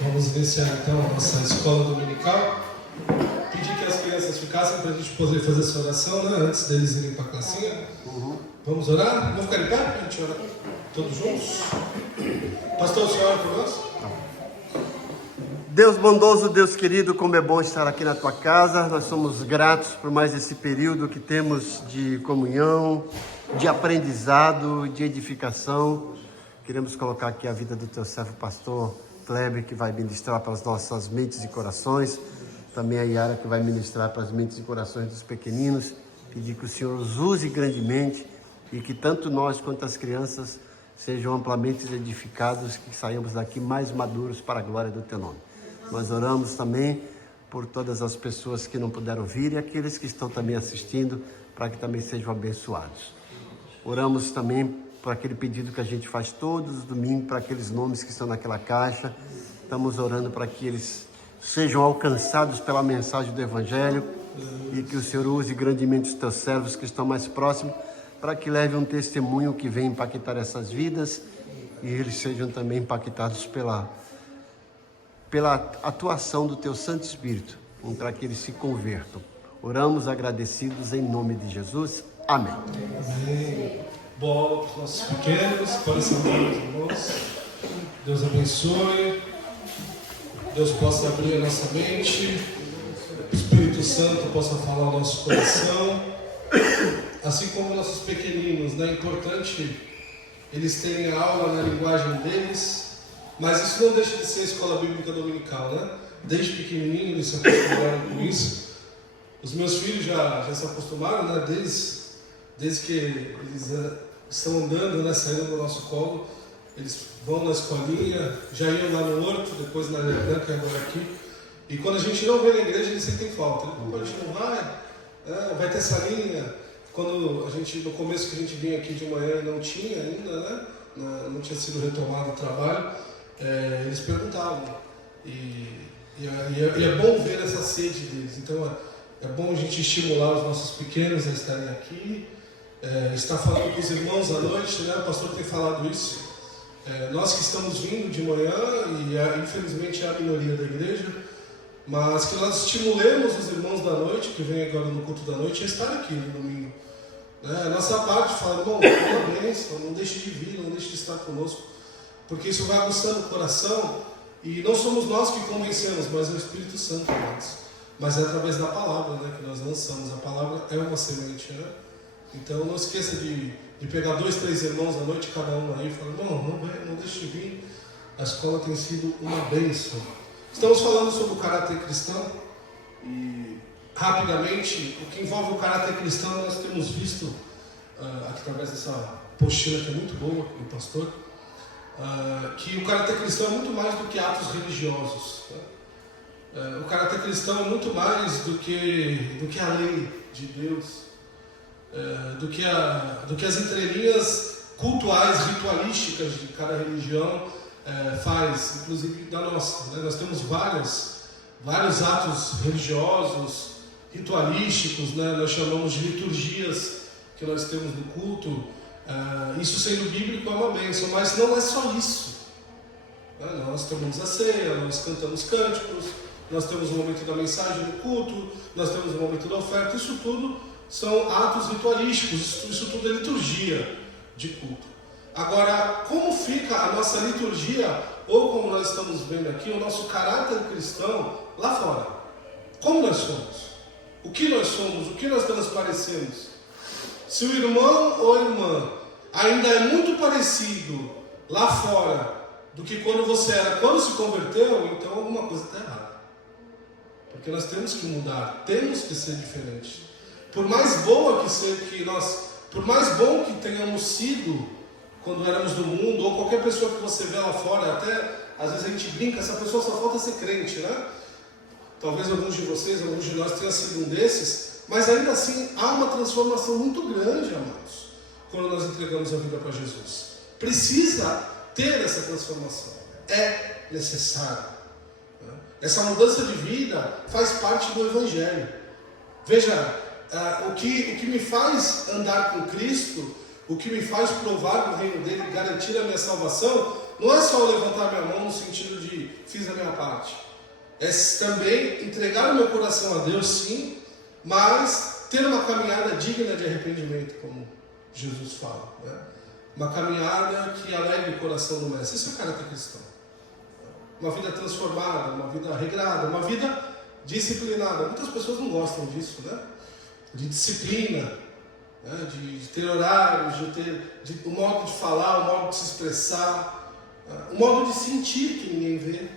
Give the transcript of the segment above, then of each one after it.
Vamos iniciar então a nossa escola dominical. Pedir que as crianças ficassem para a gente poder fazer essa oração, né? Antes deles irem para a classinha. Vamos orar? Vamos ficar em pé para a gente orar todos juntos? Pastor, o senhor ora por nós? Deus bondoso, Deus querido, como é bom estar aqui na tua casa. Nós somos gratos por mais esse período que temos de comunhão, de aprendizado, de edificação. Queremos colocar aqui a vida do teu servo pastor Kleber, que vai ministrar para as nossas mentes e corações. Também a Yara, que vai ministrar para as mentes e corações dos pequeninos. Pedir que o Senhor os use grandemente e que tanto nós quanto as crianças sejam amplamente edificados, que saiamos daqui mais maduros para a glória do teu nome. Nós oramos também por todas as pessoas que não puderam vir e aqueles que estão também assistindo, para que também sejam abençoados. Oramos também por aquele pedido que a gente faz todos os domingos, para aqueles nomes que estão naquela caixa. Estamos orando para que eles sejam alcançados pela mensagem do Evangelho e que o Senhor use grandemente os teus servos que estão mais próximos, para que leve um testemunho que venha impactar essas vidas e eles sejam também impactados pela atuação do teu Santo Espírito, para que eles se convertam. Oramos agradecidos em nome de Jesus. Amém. Amém. Bola para os nossos pequenos, para saudar os irmãos. Deus abençoe. Deus possa abrir a nossa mente. O Espírito Santo possa falar ao nosso coração. Assim como nossos pequeninos, né? É importante eles terem a aula na linguagem deles. Mas isso não deixa de ser a escola bíblica dominical, né? Desde pequenininho eles se acostumaram com isso. Os meus filhos já se acostumaram, né? Desde que eles estão andando, né? Saindo do nosso colo, eles vão na escolinha, já iam lá no Horto, depois na Areia Branca e agora aqui. E quando a gente não vê na igreja, eles sentem falta. A gente não vai ter salinha. Quando a gente, no começo que a gente vinha aqui de manhã, não tinha ainda, né? Não tinha sido retomado o trabalho. Eles perguntavam e é bom ver essa sede deles. Então é bom a gente estimular os nossos pequenos a estarem aqui, estar falando com os irmãos à noite, né? O pastor tem falado isso. Nós que estamos vindo de manhã, e infelizmente é a minoria da igreja, mas que nós estimulemos os irmãos da noite, que vêm agora no culto da noite, a estar aqui no domingo. A nossa parte fala, irmão, uma bênção, não deixe de vir, não deixe de estar conosco, porque isso vai aguçando o coração, e não somos nós que convencemos, mas é o Espírito Santo antes. Mas é através da palavra, né, que nós lançamos. A palavra é uma semente, né? Então não esqueça de pegar 2, 3 irmãos à noite, cada um aí, e falar, não deixe de vir. A escola tem sido uma bênção. Estamos falando sobre o caráter cristão, e rapidamente, o que envolve o caráter cristão, nós temos visto, aqui através dessa apostila que é muito boa, do pastor, que o caráter cristão é muito mais do que atos religiosos, né? O caráter cristão é muito mais do que a lei de Deus, do que as entrelinhas cultuais, ritualísticas de cada religião faz, inclusive da nossa, né? Nós temos vários atos religiosos, ritualísticos, né? Nós chamamos de liturgias que nós temos no culto. Isso sendo bíblico é uma bênção, mas não é só isso. Nós tomamos a ceia, nós cantamos cânticos, nós temos o momento da mensagem no culto, nós temos o momento da oferta. Isso tudo são atos ritualísticos, isso tudo é liturgia de culto. Agora, como fica a nossa liturgia, ou como nós estamos vendo aqui, o nosso caráter cristão lá fora? Como nós somos? O que nós somos? O que nós transparecemos? Se o irmão ou irmã ainda é muito parecido lá fora do que quando você era, quando se converteu, então alguma coisa está errada. Porque nós temos que mudar, temos que ser diferentes. Por mais bom que tenhamos sido quando éramos do mundo, ou qualquer pessoa que você vê lá fora, até às vezes a gente brinca, essa pessoa só falta ser crente, né? Talvez alguns de vocês, alguns de nós tenham sido um desses, mas ainda assim há uma transformação muito grande, amados, quando nós entregamos a vida para Jesus. Precisa ter essa transformação, é necessário. Essa mudança de vida faz parte do Evangelho. Veja, o que me faz andar com Cristo, o que me faz provar o reino dele, garantir a minha salvação, não é só eu levantar minha mão no sentido de fiz a minha parte. É também entregar o meu coração a Deus, sim, mas ter uma caminhada digna de arrependimento, como Jesus fala, né? Uma caminhada que alegre o coração do mestre. Isso é caráter cristão. Uma vida transformada, uma vida regrada, uma vida disciplinada. Muitas pessoas não gostam disso, né? De disciplina, né? De ter horários, o modo de falar, o modo de se expressar, o modo de sentir que ninguém vê.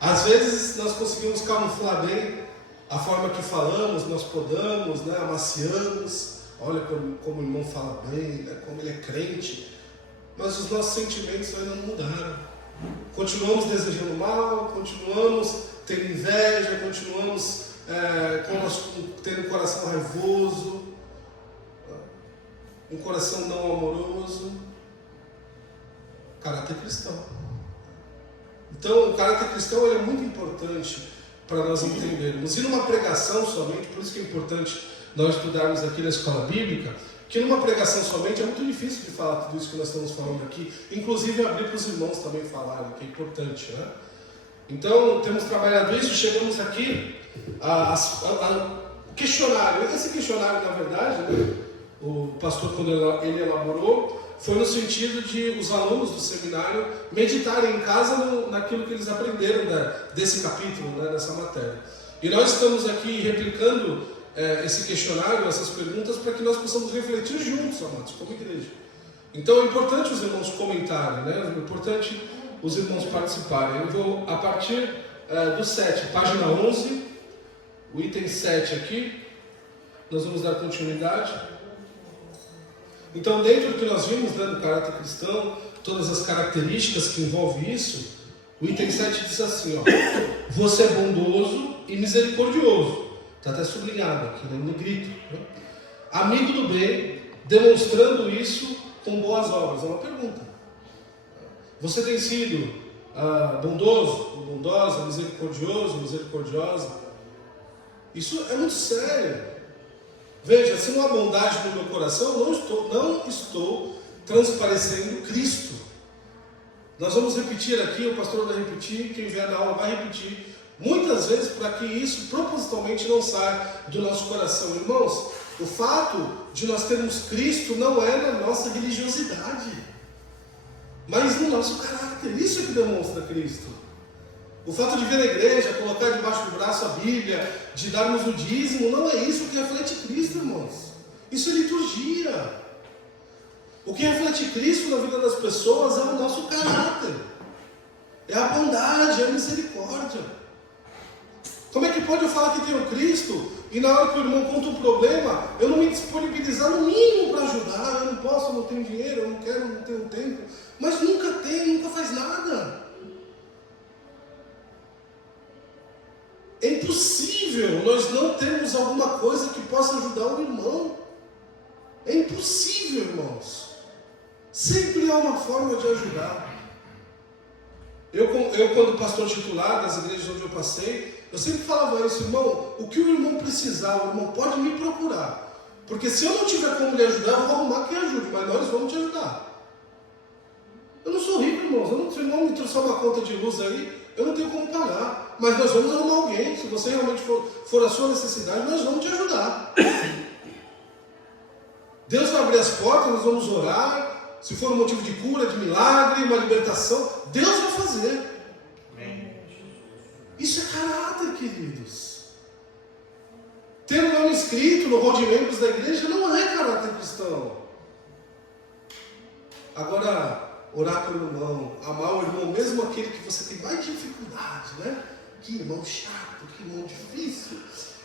Às vezes nós conseguimos camuflar bem a forma que falamos, nós podamos, né? Amaciamos. Olha como o irmão fala bem, né? Como ele é crente. Mas os nossos sentimentos ainda não mudaram. Continuamos desejando mal, continuamos tendo inveja, continuamos tendo um coração raivoso, um coração não amoroso. Caráter cristão. Então, o caráter cristão ele é muito importante para nós entendermos. E numa pregação somente, por isso que é importante nós estudarmos aqui na escola bíblica, que numa pregação somente é muito difícil de falar tudo isso que nós estamos falando aqui, inclusive abrir para os irmãos também falarem, que é importante, né? Então, temos trabalhado isso, chegamos aqui o questionário. Esse questionário, na verdade, né, o pastor, quando ele elaborou, foi no sentido de os alunos do seminário meditarem em casa naquilo que eles aprenderam desse capítulo, né, dessa matéria. E nós estamos aqui replicando esse questionário, essas perguntas, para que nós possamos refletir juntos, amados, como igreja. Então é importante os irmãos comentarem, né? É importante os irmãos participarem. Eu vou, a partir do 7, página 11, o item 7 aqui, nós vamos dar continuidade. Então, dentro do que nós vimos, né, do caráter cristão, todas as características que envolvem isso, o item 7 diz assim, ó: você é bondoso e misericordioso. Está até sublinhado aqui, né, no negrito, né? Amigo do bem, demonstrando isso com boas obras. É uma pergunta. Você tem sido bondoso, bondosa, misericordioso, misericordiosa? Isso é muito sério. Veja, se não há bondade no meu coração, não estou transparecendo Cristo. Nós vamos repetir aqui, o pastor vai repetir, quem vier na aula vai repetir, muitas vezes para que isso propositalmente não saia do nosso coração. Irmãos, o fato de nós termos Cristo não é na nossa religiosidade, mas no nosso caráter. Isso é que demonstra Cristo. O fato de vir na igreja, colocar debaixo do braço a Bíblia, de darmos o dízimo, não é isso que reflete Cristo, irmãos. Isso é liturgia. O que reflete Cristo na vida das pessoas é o nosso caráter. É a bondade, é a misericórdia. Como é que pode eu falar que tenho Cristo e na hora que o irmão conta um problema, eu não me disponibilizar no mínimo para ajudar? Eu não posso, eu não tenho dinheiro, eu não quero, eu não tenho tempo. Mas nunca tem, nunca faz nada. É impossível nós não termos alguma coisa que possa ajudar o irmão. É impossível, irmãos. Sempre há uma forma de ajudar. Eu quando pastor titular das igrejas onde eu passei, eu sempre falava isso: irmão, o que o irmão precisar, o irmão pode me procurar. Porque se eu não tiver como lhe ajudar, eu vou arrumar quem ajude, mas nós vamos te ajudar. Eu não sou rico, irmãos. Se o irmão me trouxer uma conta de luz aí, eu não tenho como pagar. Mas nós vamos arrumar alguém. Se você realmente for a sua necessidade, nós vamos te ajudar. Deus vai abrir as portas, nós vamos orar. Se for um motivo de cura, de milagre, uma libertação, Deus vai fazer. Isso é caráter, queridos. Ter o nome escrito no rol de membros da igreja não é caráter cristão. Agora, orar pelo irmão, amar o irmão, mesmo aquele que você tem mais dificuldade, né? Que irmão chato, que irmão difícil,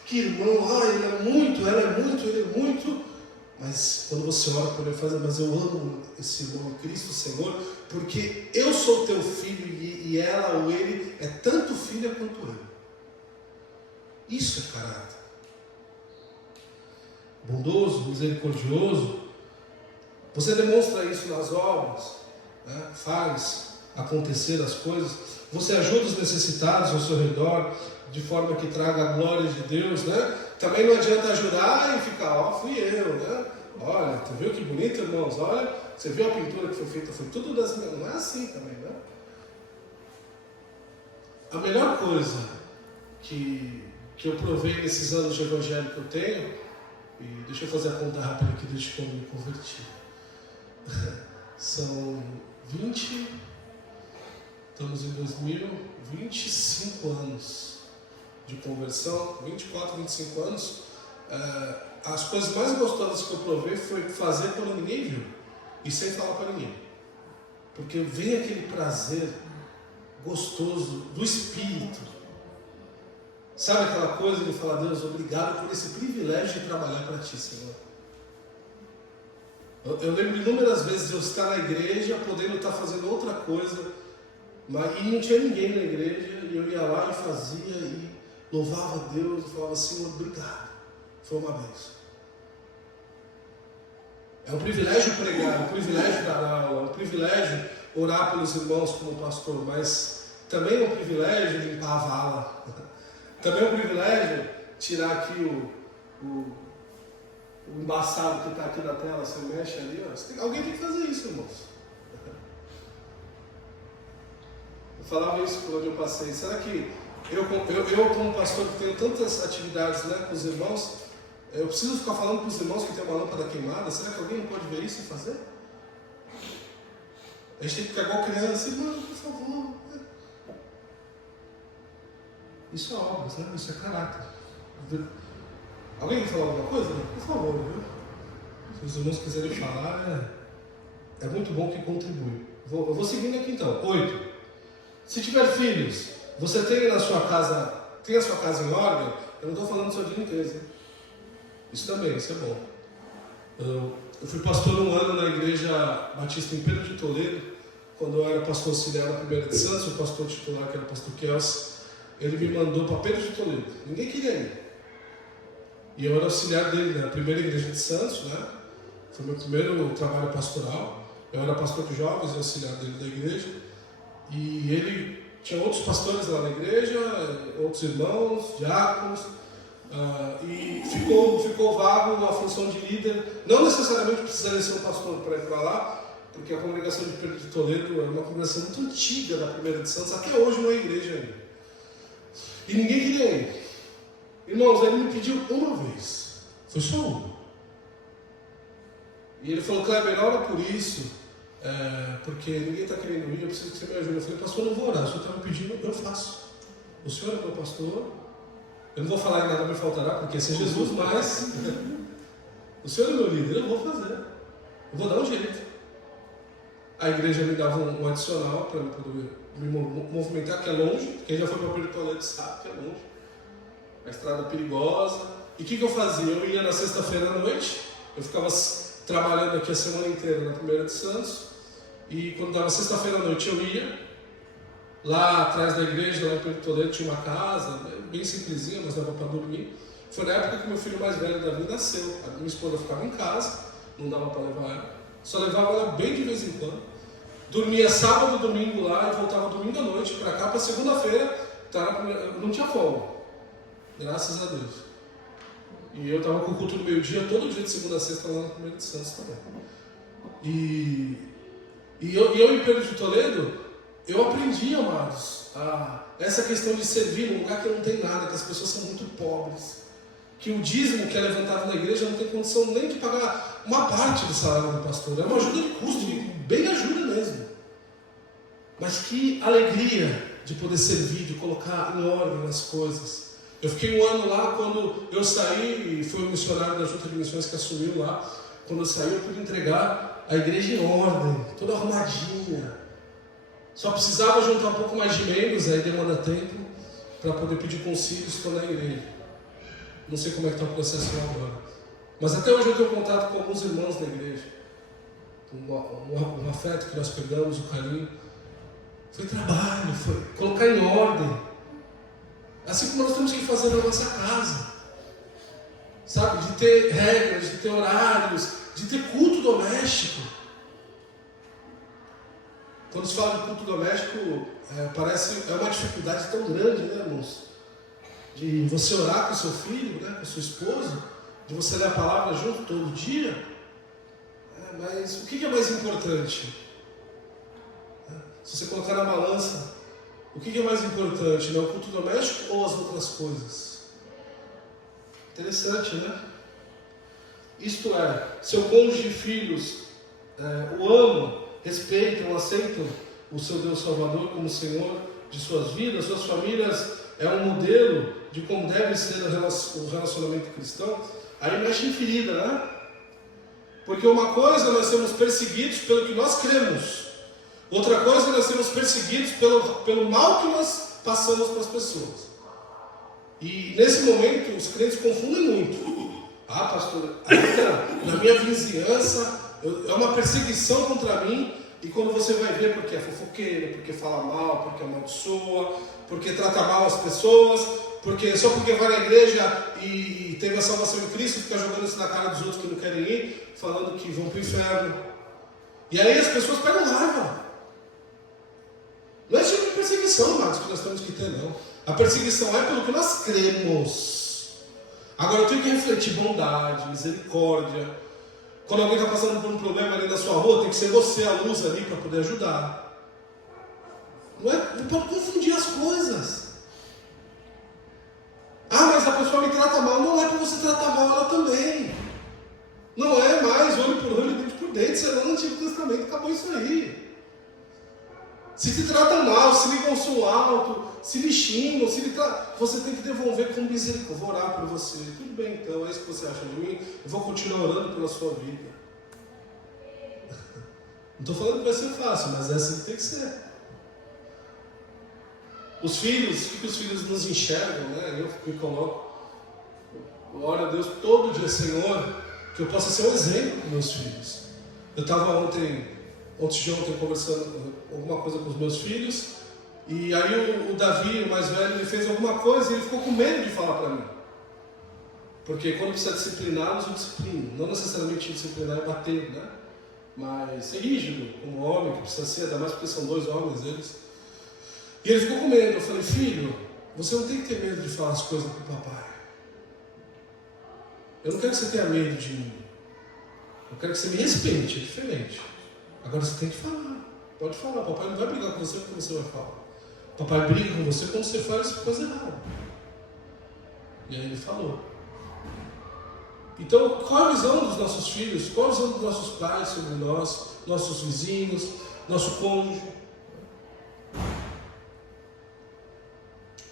que irmão, ele é muito, ela é muito, ele é muito. Mas quando você ora por ele, faz, mas eu amo esse irmão em Cristo, Senhor, porque eu sou teu filho e ela ou ele é tanto filha quanto eu. Isso é caráter. Bondoso, misericordioso. Você demonstra isso nas obras, né? Faz acontecer as coisas. Você ajuda os necessitados ao seu redor de forma que traga a glória de Deus, né? Também não adianta ajudar e ficar, ó, fui eu, né? Olha, tu viu que bonito, irmãos? Olha, você viu a pintura que foi feita? Foi tudo das minhas. Não é assim também, né? A melhor coisa que eu provei nesses anos de evangelho que eu tenho, e deixa eu fazer a conta rápida aqui desde quando eu me converti. São 20, estamos em 2025 anos de conversão, 24, 25 anos. As coisas mais gostosas que eu provei foi fazer quando ninguém viu e sem falar para ninguém, porque vem aquele prazer gostoso do Espírito, sabe aquela coisa de falar: Deus, obrigado por esse privilégio de trabalhar para Ti, Senhor. Eu lembro inúmeras vezes de eu estar na igreja, podendo estar fazendo outra coisa, e não tinha ninguém na igreja, e eu ia lá e fazia, e louvava a Deus, e falava: Senhor, obrigado, foi uma bênção. É um privilégio pregar, é um privilégio dar aula, é um privilégio orar pelos irmãos como pastor, mas também é um privilégio limpar a vala, também é um privilégio tirar aqui o embaçado que está aqui na tela. Você mexe ali, alguém tem que fazer isso, irmãos. Eu falava isso por onde eu passei. Será que eu como pastor que tenho tantas atividades, com os irmãos, eu preciso ficar falando para os irmãos que tem uma lâmpada queimada? Será que alguém não pode ver isso e fazer? A gente tem que ficar igual criança: irmão, por favor. Isso é obras, isso é caráter. Alguém quer falar alguma coisa? Por favor, viu? Se os irmãos quiserem falar, é muito bom que contribui. Eu vou seguindo aqui então. 8. Se tiver filhos, você tem a sua casa em ordem? Eu não estou falando só de limpeza. Isso também, isso é bom. Eu fui pastor um ano na igreja batista em Pedro de Toledo, quando eu era pastor auxiliar na Primeira de Santos. O pastor titular, que era o pastor Kels, ele me mandou para Pedro de Toledo. Ninguém queria ir. E eu era auxiliar dele na Primeira Igreja de Santos, Foi meu primeiro trabalho pastoral. Eu era pastor de jovens e auxiliar dele da igreja. E ele tinha outros pastores lá na igreja, outros irmãos, diáconos. E ficou vago a função de líder. Não necessariamente precisaria ser um pastor para ir para lá, porque a congregação de Pedro de Toledo é uma congregação muito antiga da Primeira de Santos, até hoje uma igreja ainda. E ninguém queria ir. Irmãos, ele me pediu uma vez, foi só uma. E ele falou: Kleber, ora por isso, porque ninguém está querendo ir, eu preciso que você me ajude. Eu falei: pastor, eu não vou orar, o senhor está me pedindo, eu faço. O senhor é meu pastor, eu não vou falar que nada me faltará, porque esse é Jesus, mas o senhor é meu líder, eu vou fazer, eu vou dar um jeito. A igreja me dava um adicional para eu poder me movimentar, que é longe. Quem já foi para Pedro de Toledo sabe que é longe. A estrada perigosa. E o que eu fazia? Eu ia na sexta-feira à noite, eu ficava trabalhando aqui a semana inteira na Primeira de Santos, e quando dava sexta-feira à noite eu ia lá atrás da igreja, lá em Pedro de Toledo, tinha uma casa, bem simplesinha, mas dava para dormir. Foi na época que meu filho mais velho, Davi, nasceu. A minha esposa ficava em casa, não dava para levar ela, só levava ela bem de vez em quando. Dormia sábado, domingo lá, e voltava domingo à noite para cá, para segunda-feira, não tinha folga. Graças a Deus. E eu estava com o culto do meio-dia, todo dia de segunda a sexta lá na Primeira de Santos também. E eu em Pedro de Toledo, eu aprendi, amados, essa questão de servir num lugar que não tem nada, que as pessoas são muito pobres, que o dízimo que é levantado na igreja não tem condição nem de pagar uma parte do salário do pastor. É uma ajuda de custo, bem ajuda mesmo. Mas que alegria de poder servir, de colocar em ordem as coisas. Eu fiquei um ano lá. Quando eu saí, e fui o missionário da Junta de Missões que assumiu lá, quando eu saí eu pude entregar a igreja em ordem, toda arrumadinha. Só precisava juntar um pouco mais de membros, aí demanda tempo, para poder pedir concílio e se tornar a igreja. Não sei como é que está o processo lá agora. Mas até hoje eu tenho contato com alguns irmãos da igreja. Um afeto que nós pegamos, o carinho. Foi trabalho, foi colocar em ordem. Assim como nós temos que fazer na nossa casa. Sabe? De ter regras, de ter horários, de ter culto doméstico. Quando se fala de culto doméstico, parece uma dificuldade tão grande, irmãos? De você orar com seu filho, com sua esposa, de você ler a palavra junto todo dia. Mas o que é mais importante? Se você colocar na balança, O que é mais importante, né? O culto doméstico ou as outras coisas? Interessante, né? Isto é, seu cônjuge e filhos o amam, respeitam, aceitam o seu Deus Salvador como Senhor de suas vidas, suas famílias é um modelo de como deve ser o relacionamento cristão. Aí mexe em ferida, né? Porque uma coisa nós sermos perseguidos pelo que nós cremos, outra coisa nós sermos perseguidos pelo mal que nós passamos para as pessoas. E nesse momento os crentes confundem muito. Ah, pastor, na minha vizinhança é uma perseguição contra mim. E quando você vai ver porque é fofoqueiro, porque fala mal, porque amaldiçoa, porque trata mal as pessoas, só porque vai na igreja e teve a salvação em Cristo, fica jogando isso na cara dos outros que não querem ir, falando que vão para o inferno. E aí as pessoas pegam raiva. Não é esse tipo de perseguição, amados, que nós temos que ter, não. A perseguição é pelo que nós cremos. Agora eu tenho que refletir bondade, misericórdia. Quando alguém está passando por um problema ali na sua rua, tem que ser você a luz ali para poder ajudar. Não pode confundir as coisas. Ah, mas a pessoa me trata mal. Não é para você tratar mal ela também. Não é mais olho por olho, dente por dente. Isso é lá no Antigo Testamento, acabou isso aí. Se te tratam mal, se ligam som alto, se lhe xingam, você tem que devolver com misericórdia. Vou orar por você. Tudo bem então, é isso que você acha de mim? Eu vou continuar orando pela sua vida. Não estou falando que vai ser fácil, mas é assim que tem que ser. Os filhos, o que os filhos nos enxergam, né? Eu me coloco. Eu oro a Deus todo dia, Senhor, que eu possa ser um exemplo para meus filhos. Eu estava ontem conversando alguma coisa com os meus filhos, e aí o Davi, o mais velho, ele fez alguma coisa e ele ficou com medo de falar para mim. Porque quando precisa discipliná-los, eu disciplino. Não necessariamente disciplinar é bater, né? Mas ser rígido, como homem, que precisa ser, ainda mais porque são dois homens eles. E ele ficou com medo. Eu falei, filho, você não tem que ter medo de falar as coisas para o papai. Eu não quero que você tenha medo de mim. Eu quero que você me respeite, é diferente. Agora você tem que falar. Pode falar. O papai não vai brigar com você porque você vai falar. O papai briga com você quando você faz coisa errada. E aí ele falou. Então, qual a visão dos nossos filhos? Qual a visão dos nossos pais sobre nós, nossos vizinhos, nosso cônjuge?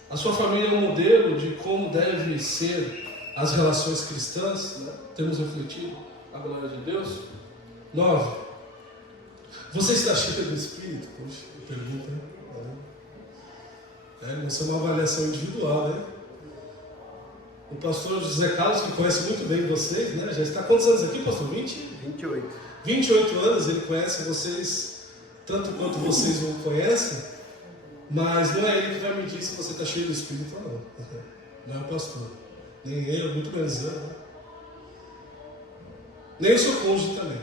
A sua família é um modelo de como devem ser as relações cristãs, né? Temos refletido a glória de Deus. 9. Você está cheio do Espírito? Poxa, pergunta, né? Isso é uma avaliação individual, né? O pastor José Carlos, que conhece muito bem vocês, né? Já está há quantos anos aqui, pastor? 28. 28 anos, ele conhece vocês tanto quanto vocês o conhecem, mas não é ele que vai medir se você está cheio do Espírito ou não. Não é o pastor. Nem eu, muito menos eu. Né? Nem o seu cônjuge também.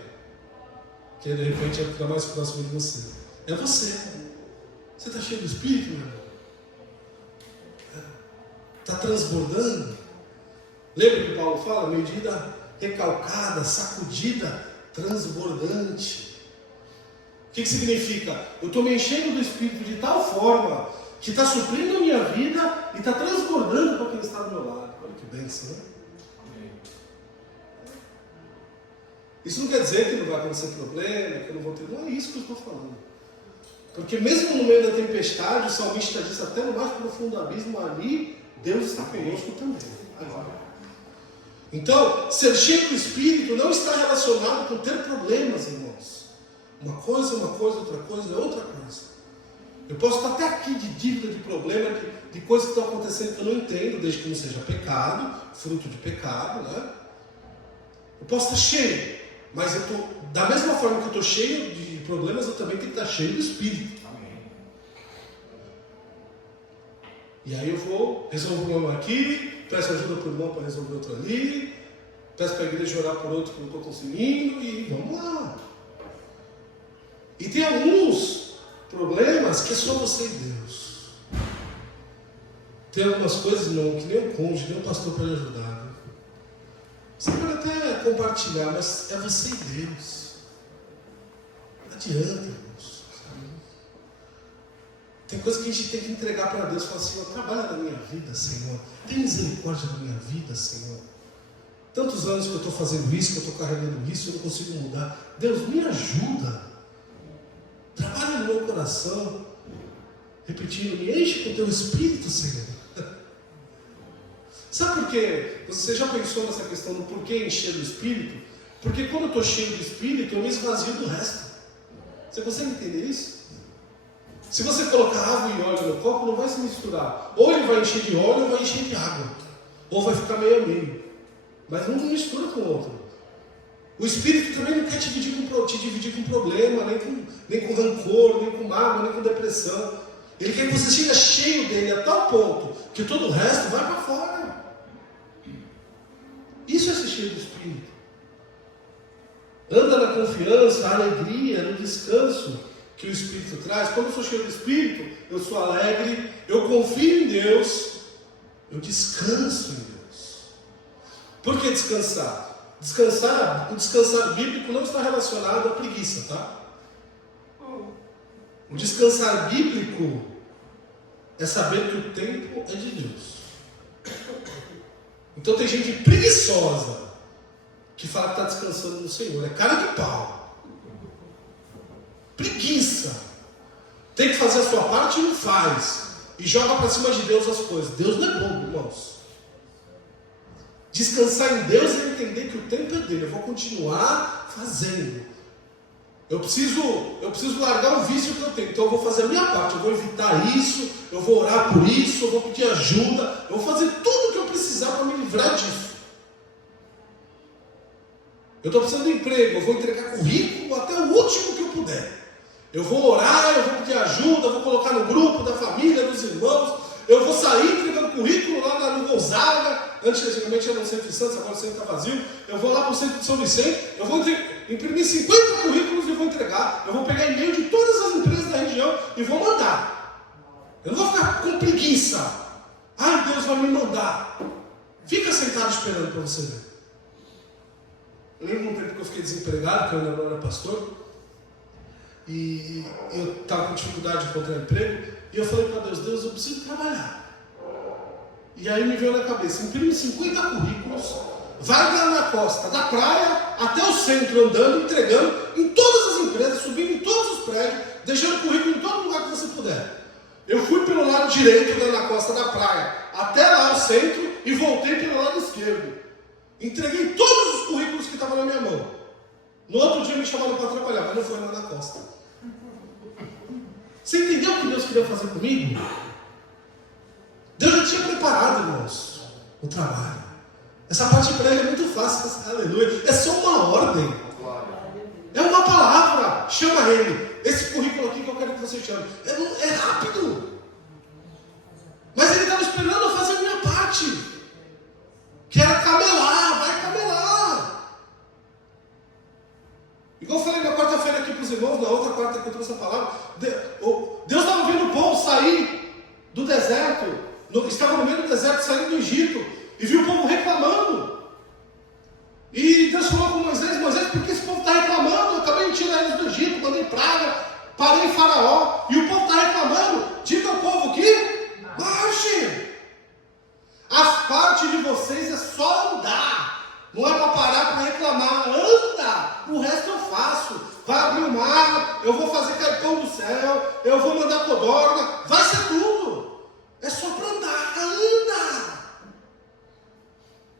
Que de repente é o que está mais próximo de você. É você. Você está cheio do Espírito, meu irmão? Está transbordando? Lembra que Paulo fala? Medida recalcada, sacudida, transbordante. O que significa? Eu estou me enchendo do Espírito de tal forma que está suprindo a minha vida e está transbordando para quem está do meu lado. Olha que bênção, né? Isso não quer dizer que não vai acontecer problema, que eu não vou ter. Não é isso que eu estou falando. Porque mesmo no meio da tempestade, o salmista diz até no mais profundo abismo ali, Deus está conosco também. Agora. Então, ser cheio do Espírito não está relacionado com ter problemas, irmãos. Uma coisa, outra coisa é outra coisa. Eu posso estar até aqui de dívida, de problema, de coisas que estão acontecendo que eu não entendo, desde que não seja pecado, fruto de pecado, né? Eu posso estar cheio, mas eu tô, da mesma forma que eu estou cheio de problemas, eu também tenho que estar cheio do Espírito. E aí eu vou, resolvo um problema aqui, peço ajuda para o irmão para resolver outro ali, peço para a igreja orar por outro que não estou conseguindo, e vamos lá. E tem alguns problemas que é só você e Deus. Tem algumas coisas, irmão, que nem o cônjuge, nem o pastor pode ajudar. Né? Você pode até compartilhar, mas é você e Deus. Não adianta, irmãos. Tem coisa que a gente tem que entregar para Deus. Falar, Senhor, trabalha na minha vida, Senhor. Tem misericórdia na minha vida, Senhor. Tantos anos que eu estou fazendo isso, que eu estou carregando isso, eu não consigo mudar. Deus, me ajuda. Trabalha no meu coração. Repetindo, me enche com o teu Espírito, Senhor. Sabe por quê? Você já pensou nessa questão do porquê encher do Espírito? Porque quando eu estou cheio do Espírito, eu me esvazio do resto. Você consegue entender isso? Se você colocar água e óleo no copo, não vai se misturar. Ou ele vai encher de óleo ou vai encher de água. Ou vai ficar meio a meio. Mas não mistura com o outro. O Espírito também não quer te dividir com problema, nem com rancor, nem com mágoa, nem com depressão. Ele quer que você seja cheio dele a tal ponto que todo o resto vai para fora. Isso é ser cheio do Espírito. Anda na confiança, na alegria, no descanso que o Espírito traz. Quando eu sou cheio do Espírito, eu sou alegre, eu confio em Deus, eu descanso em Deus. Por que descansar? O descansar bíblico não está relacionado à preguiça, tá? O descansar bíblico é saber que o tempo é de Deus. Então tem gente preguiçosa que fala que está descansando no Senhor. É cara de pau. Preguiça. Tem que fazer a sua parte e não faz. E joga para cima de Deus as coisas. Deus não é bobo, irmãos. Descansar em Deus é entender que o tempo é dele. Eu vou continuar fazendo. Eu preciso largar o vício que eu tenho. Então eu vou fazer a minha parte. Eu vou evitar isso. Eu vou orar por isso. Eu vou pedir ajuda. Eu vou fazer tudo o que eu precisar para me livrar disso. Eu estou precisando de emprego. Eu vou entregar currículo até o último que eu puder. Eu vou orar. Eu vou pedir ajuda. Eu vou colocar no grupo da família, dos irmãos. Eu vou sair entregando currículo lá no Gonzaga. Antigamente era no Centro de Santos, agora o centro está vazio. Eu vou lá para o Centro de São Vicente. Eu vou imprimir 50 currículos e vou entregar. Eu vou pegar e-mail de todas as empresas da região e vou mandar. Eu não vou ficar com preguiça. Ai, Deus vai me mandar. Fica sentado esperando para você ver. Eu lembro um tempo que eu fiquei desempregado, que eu ainda não era pastor. E eu estava com dificuldade de encontrar emprego. E eu falei para Deus, Deus, eu preciso trabalhar. E aí me veio na cabeça, imprime 50 currículos, vai lá na costa, da praia até o centro, andando, entregando em todas as empresas, subindo em todos os prédios, deixando currículo em todo lugar que você puder. Eu fui pelo lado direito, lá na costa da praia, até lá o centro, e voltei pelo lado esquerdo. Entreguei todos os currículos que estavam na minha mão. No outro dia me chamaram para trabalhar, mas não foi lá na costa. Você entendeu o que Deus queria fazer comigo? Deus já tinha preparado, irmãos, o trabalho. Essa parte para ele é muito fácil, aleluia. É só uma ordem. É uma palavra. Chama ele. Esse currículo aqui que eu quero que você chame. É rápido. Mas ele estava esperando eu fazer a minha parte. Que era camelar. Vai camelar. Igual eu falei na quarta-feira aqui para os irmãos, na outra quarta que eu trouxe a palavra. Deus estava vendo o povo sair do deserto. Estava no meio do deserto, saindo do Egito, e viu o povo reclamando. E Deus falou com Moisés, por que esse povo está reclamando? Eu acabei de tirar eles do Egito, mandei praga, parei em Faraó, e o povo está reclamando. Diga ao povo que marche. A parte de vocês é só andar, não é para parar para reclamar. Anda, o resto eu faço. Vai abrir o mar, eu vou fazer cair pão do céu, eu vou mandar codorna, vai ser tudo. É só para andar, anda!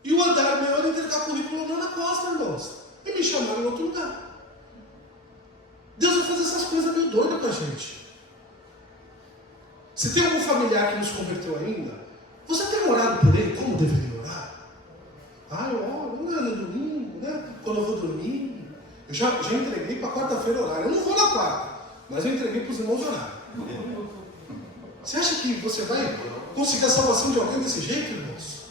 E o andar meu era entregar currículo lá na costa, irmãos. E me chamaram em outro lugar. Deus vai fazer essas coisas meio doidas com a gente. Se tem algum familiar que nos converteu ainda, você tem orado por ele como deveria orar? Ah, eu oro no domingo, né? Quando eu vou dormir. Eu já entreguei para quarta-feira orar. Eu não vou na quarta, mas eu entreguei para os irmãos orar. Você acha que você vai conseguir a salvação de alguém desse jeito, irmãos?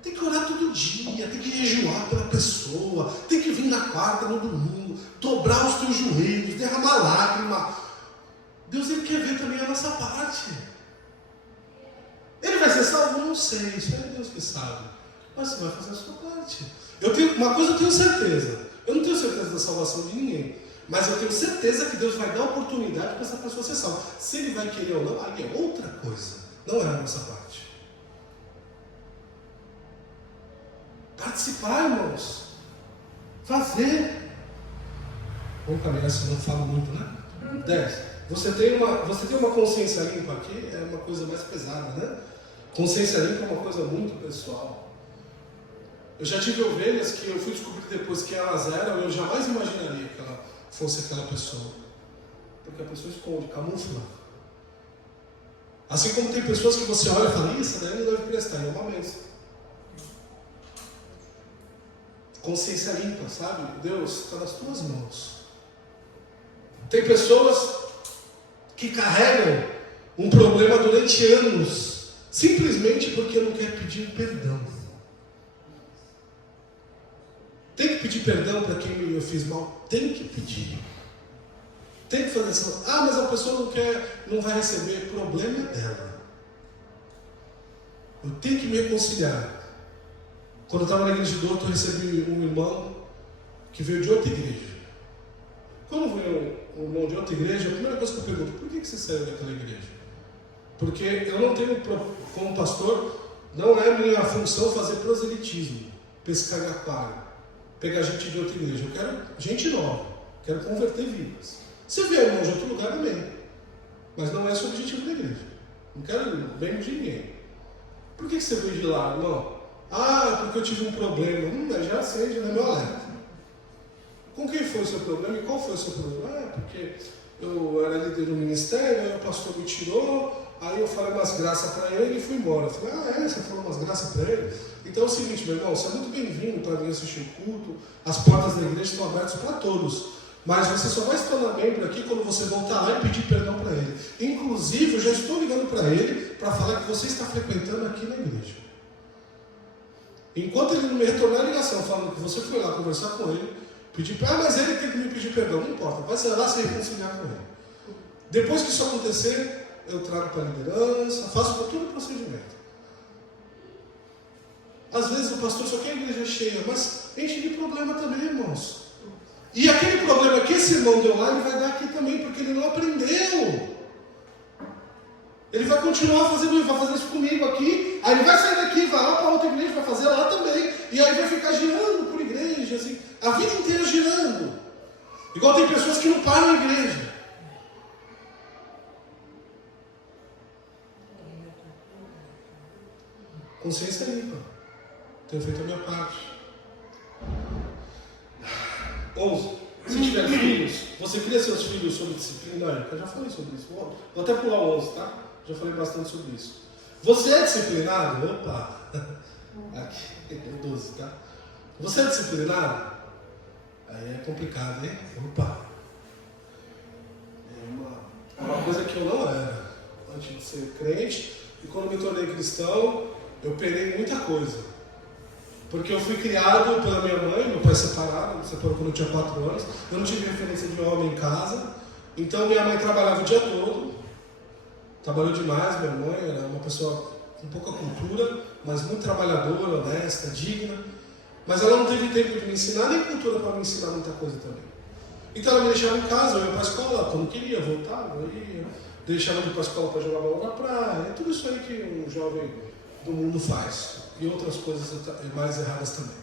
Tem que orar todo dia, tem que jejuar pela pessoa, tem que vir na quarta, no domingo, dobrar os teus joelhos, derramar lágrima. Deus, ele quer ver também a nossa parte. Ele vai ser salvo? Não sei, isso é Deus que sabe. Mas você vai fazer a sua parte. Uma coisa eu tenho certeza, eu não tenho certeza da salvação de ninguém. Mas eu tenho certeza que Deus vai dar oportunidade para essa pessoa ser salva. Se ele vai querer ou não, aí é outra coisa. Não é a nossa parte. Participar, irmãos. Fazer. Vamos caminhar, se eu não falo muito, né? 10. Você tem uma consciência limpa aqui, é uma coisa mais pesada, né? Consciência limpa é uma coisa muito pessoal. Eu já tive ovelhas que eu fui descobrir depois que elas eram, eu jamais imaginaria que ela fosse aquela pessoa. Porque a pessoa esconde, camufla. Assim como tem pessoas que você olha e fala, isso daí não deve prestar, é uma mesa. Consciência limpa, sabe? Deus está nas tuas mãos. Tem pessoas que carregam um problema durante anos, simplesmente porque não quer pedir perdão. Tem que pedir perdão para quem eu fiz mal? Tem que pedir. Tem que fazer assim. Ah, mas a pessoa não quer, não vai receber. O problema é dela. Eu tenho que me reconciliar. Quando eu estava na igreja do outro, eu recebi um irmão que veio de outra igreja. Quando veio um irmão de outra igreja, a primeira coisa que eu pergunto, por que você saiu daquela igreja? Porque eu não tenho, como pastor, não é minha função fazer proselitismo, pescar em aquário, pegar gente de outra igreja. Eu quero gente nova, quero converter vidas. Se vier irmão de outro lugar, amém. Mas não é esse o objetivo da igreja. Não quero bem de ninguém. Por que você veio de lá, irmão? Ah, porque eu tive um problema. Já sei, já é meu alerta. Com quem foi o seu problema e qual foi o seu problema? Ah, porque eu era líder do ministério, aí o pastor me tirou, aí eu falei umas graças para ele e fui embora. Eu falei, você falou umas graças para ele? Então é o seguinte, meu irmão, você é muito bem-vindo para vir assistir o culto, as portas da igreja estão abertas para todos. Mas você só vai se tornar membro aqui quando você voltar lá e pedir perdão para ele. Inclusive, eu já estou ligando para ele para falar que você está frequentando aqui na igreja. Enquanto ele não me retornar a ligação falando que você foi lá conversar com ele, pedir mas ele tem que me pedir perdão, não importa, vai ser lá se reconciliar com ele. Depois que isso acontecer, eu trago para a liderança, faço por todo o procedimento. Às vezes o pastor só quer a igreja cheia, mas enche de problema também, irmãos. E aquele problema que esse irmão deu lá, ele vai dar aqui também, porque ele não aprendeu. Ele vai continuar fazendo isso, vai fazer isso comigo aqui, aí ele vai sair daqui, vai lá para outra igreja, vai fazer lá também, e aí vai ficar girando por igreja, assim, a vida inteira girando. Igual tem pessoas que não param na igreja. Consciência limpa. Tenho feito a minha parte. 11. Se tiver filhos, você cria seus filhos sob disciplina? Eu já falei sobre isso. Vou até pular o 11, tá? Já falei bastante sobre isso. Você é disciplinado? Opa! Aqui, 12, tá? Você é disciplinado? Aí é complicado, hein? Opa! É uma coisa que eu não era antes de ser crente. E quando me tornei cristão, eu penei muita coisa. Porque eu fui criado pela minha mãe, meu pai separado, me separou quando eu tinha 4 anos. Eu não tive referência de homem em casa. Então minha mãe trabalhava o dia todo. Trabalhou demais, minha mãe era uma pessoa com pouca cultura, mas muito trabalhadora, honesta, digna. Mas ela não teve tempo de me ensinar, nem cultura para me ensinar muita coisa também. Então ela me deixava em casa, eu ia para a escola quando queria, voltava, eu ia. Deixava de ir para a escola para jogar bola na praia. Tudo isso aí que um jovem do mundo faz. E outras coisas mais erradas também.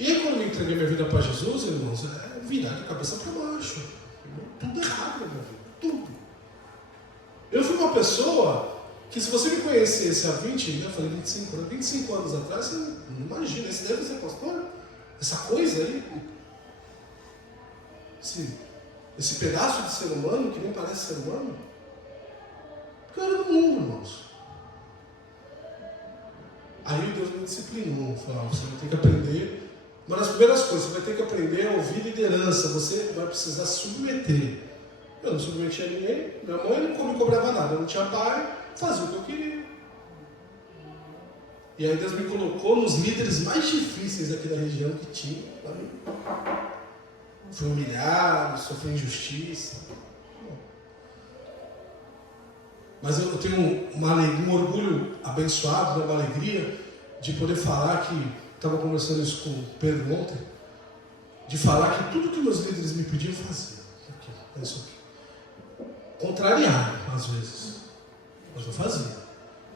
E aí quando eu entreguei minha vida para Jesus, irmãos, é virar de cabeça para baixo. Tudo errado na minha vida, tudo. Eu fui uma pessoa que, se você me conhecesse há 25 anos atrás, você não imagina, esse deve ser pastor? Essa coisa aí? Esse pedaço de ser humano que nem parece ser humano? Porque eu era do mundo, irmãos. Aí Deus me disciplinou, falou, você vai ter que aprender. Uma das primeiras coisas, você vai ter que aprender a ouvir liderança, você vai precisar submeter. Eu não submetia a ninguém, minha mãe não me cobrava nada, eu não tinha pai, fazia o que eu queria. E aí Deus me colocou nos líderes mais difíceis aqui da região que tinha. Fui humilhado, sofri injustiça. Mas eu tenho um orgulho abençoado, uma alegria de poder falar que estava conversando isso com o Pedro ontem. de falar que tudo que meus líderes me pediam eu fazia. É isso aqui. Contrariado, às vezes. Mas eu fazia.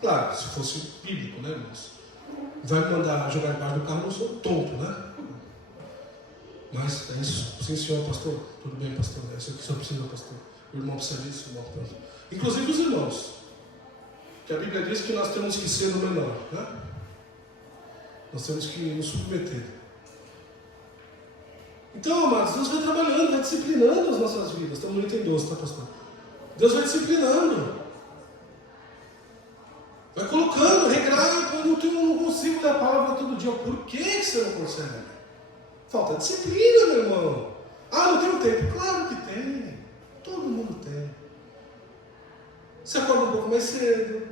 Claro, se fosse bíblico, né, irmãos? Vai me mandar jogar debaixo do carro, eu não sou tonto, né? Mas é isso. Sim, senhor, pastor. Tudo bem, pastor. É isso que o senhor precisa, pastor. O irmão precisa disso, o irmão precisa. Inclusive os irmãos. Que a Bíblia diz que nós temos que ser no menor, né? Nós temos que nos submeter. Então, amados, Deus vai trabalhando, vai disciplinando as nossas vidas. Estamos no item 12, tá, pastor? Deus vai disciplinando. Vai colocando, regrar. Eu não consigo ler a palavra todo dia. Por que você não consegue? Falta disciplina, meu irmão. Ah, não tenho tempo. Claro que tem. Todo mundo tem. Você acorda um pouco mais cedo.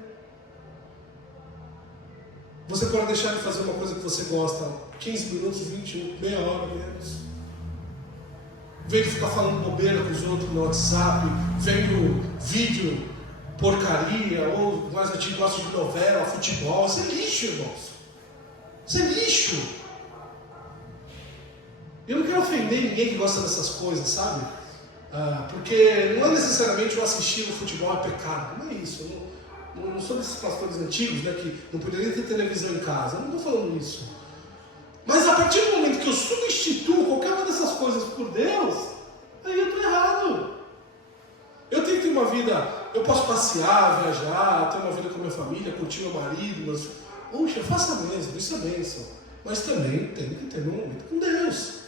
Você pode deixar de fazer uma coisa que você gosta 15 minutos, 20, meia hora menos. Vem de ficar falando bobeira com os outros no WhatsApp, vendo vídeo, porcaria, ou mais a gente gosta de novela, futebol. Isso é lixo, irmãos. Isso é lixo. Eu não quero ofender ninguém que gosta dessas coisas, sabe? Porque não é necessariamente o assistir o futebol é pecado. Não é isso. Eu não sou desses pastores antigos, né, que não poderiam ter televisão em casa. Eu não estou falando isso. Mas a partir do momento que eu substituo qualquer uma dessas coisas por Deus, aí eu estou errado. Eu tenho que ter uma vida, eu posso passear, viajar, ter uma vida com a minha família, curtir meu marido, mas, poxa, faça mesmo, isso é bênção. Mas também tem que ter um momento com Deus.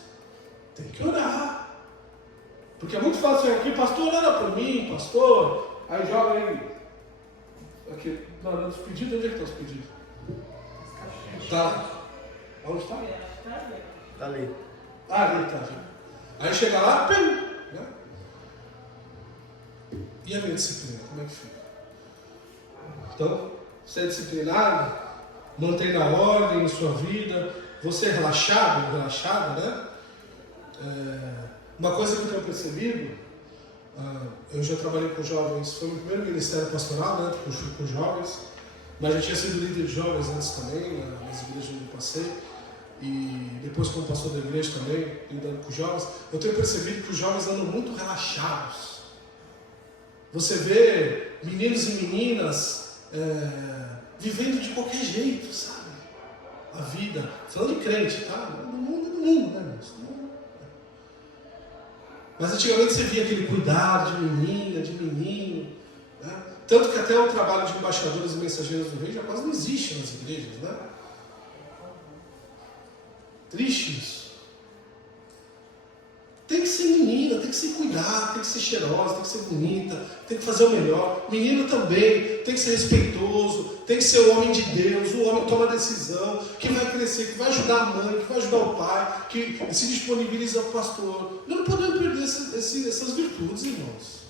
Tem que orar. Porque é muito fácil aqui, pastor, ora por mim, pastor. Aí joga aí. Aqui, os pedidos, onde é que estão os pedidos? Tá. Onde está? Está ali. Ali está. Aí chega lá, pum, né? E a minha disciplina, como é que fica? Então, você é disciplinado, mantém na ordem em sua vida, você é relaxado, relaxada, né? Uma coisa que eu tenho percebido, eu já trabalhei com jovens, foi o meu primeiro ministério pastoral, né, com jovens, mas já tinha sido líder de jovens antes também, nas igrejas onde eu passei, e depois como pastor da igreja também, lidando com jovens, eu tenho percebido que os jovens andam muito relaxados. Você vê meninos e meninas vivendo de qualquer jeito, sabe? A vida, falando de crente, tá? Do mundo, né, irmãos? Mas antigamente você via aquele cuidado de menina, de menino, né? Tanto que até o trabalho de embaixadores e mensageiros do rei já quase não existe nas igrejas, né? Triste isso. Tem que ser menina, tem que se cuidar, tem que ser cheirosa, tem que ser bonita, tem que fazer o melhor. Menino também, tem que ser respeitoso, tem que ser o homem de Deus, o homem que toma decisão, que vai crescer, que vai ajudar a mãe, que vai ajudar o pai, que se disponibiliza para o pastor. Nós não podemos perder essas virtudes, irmãos.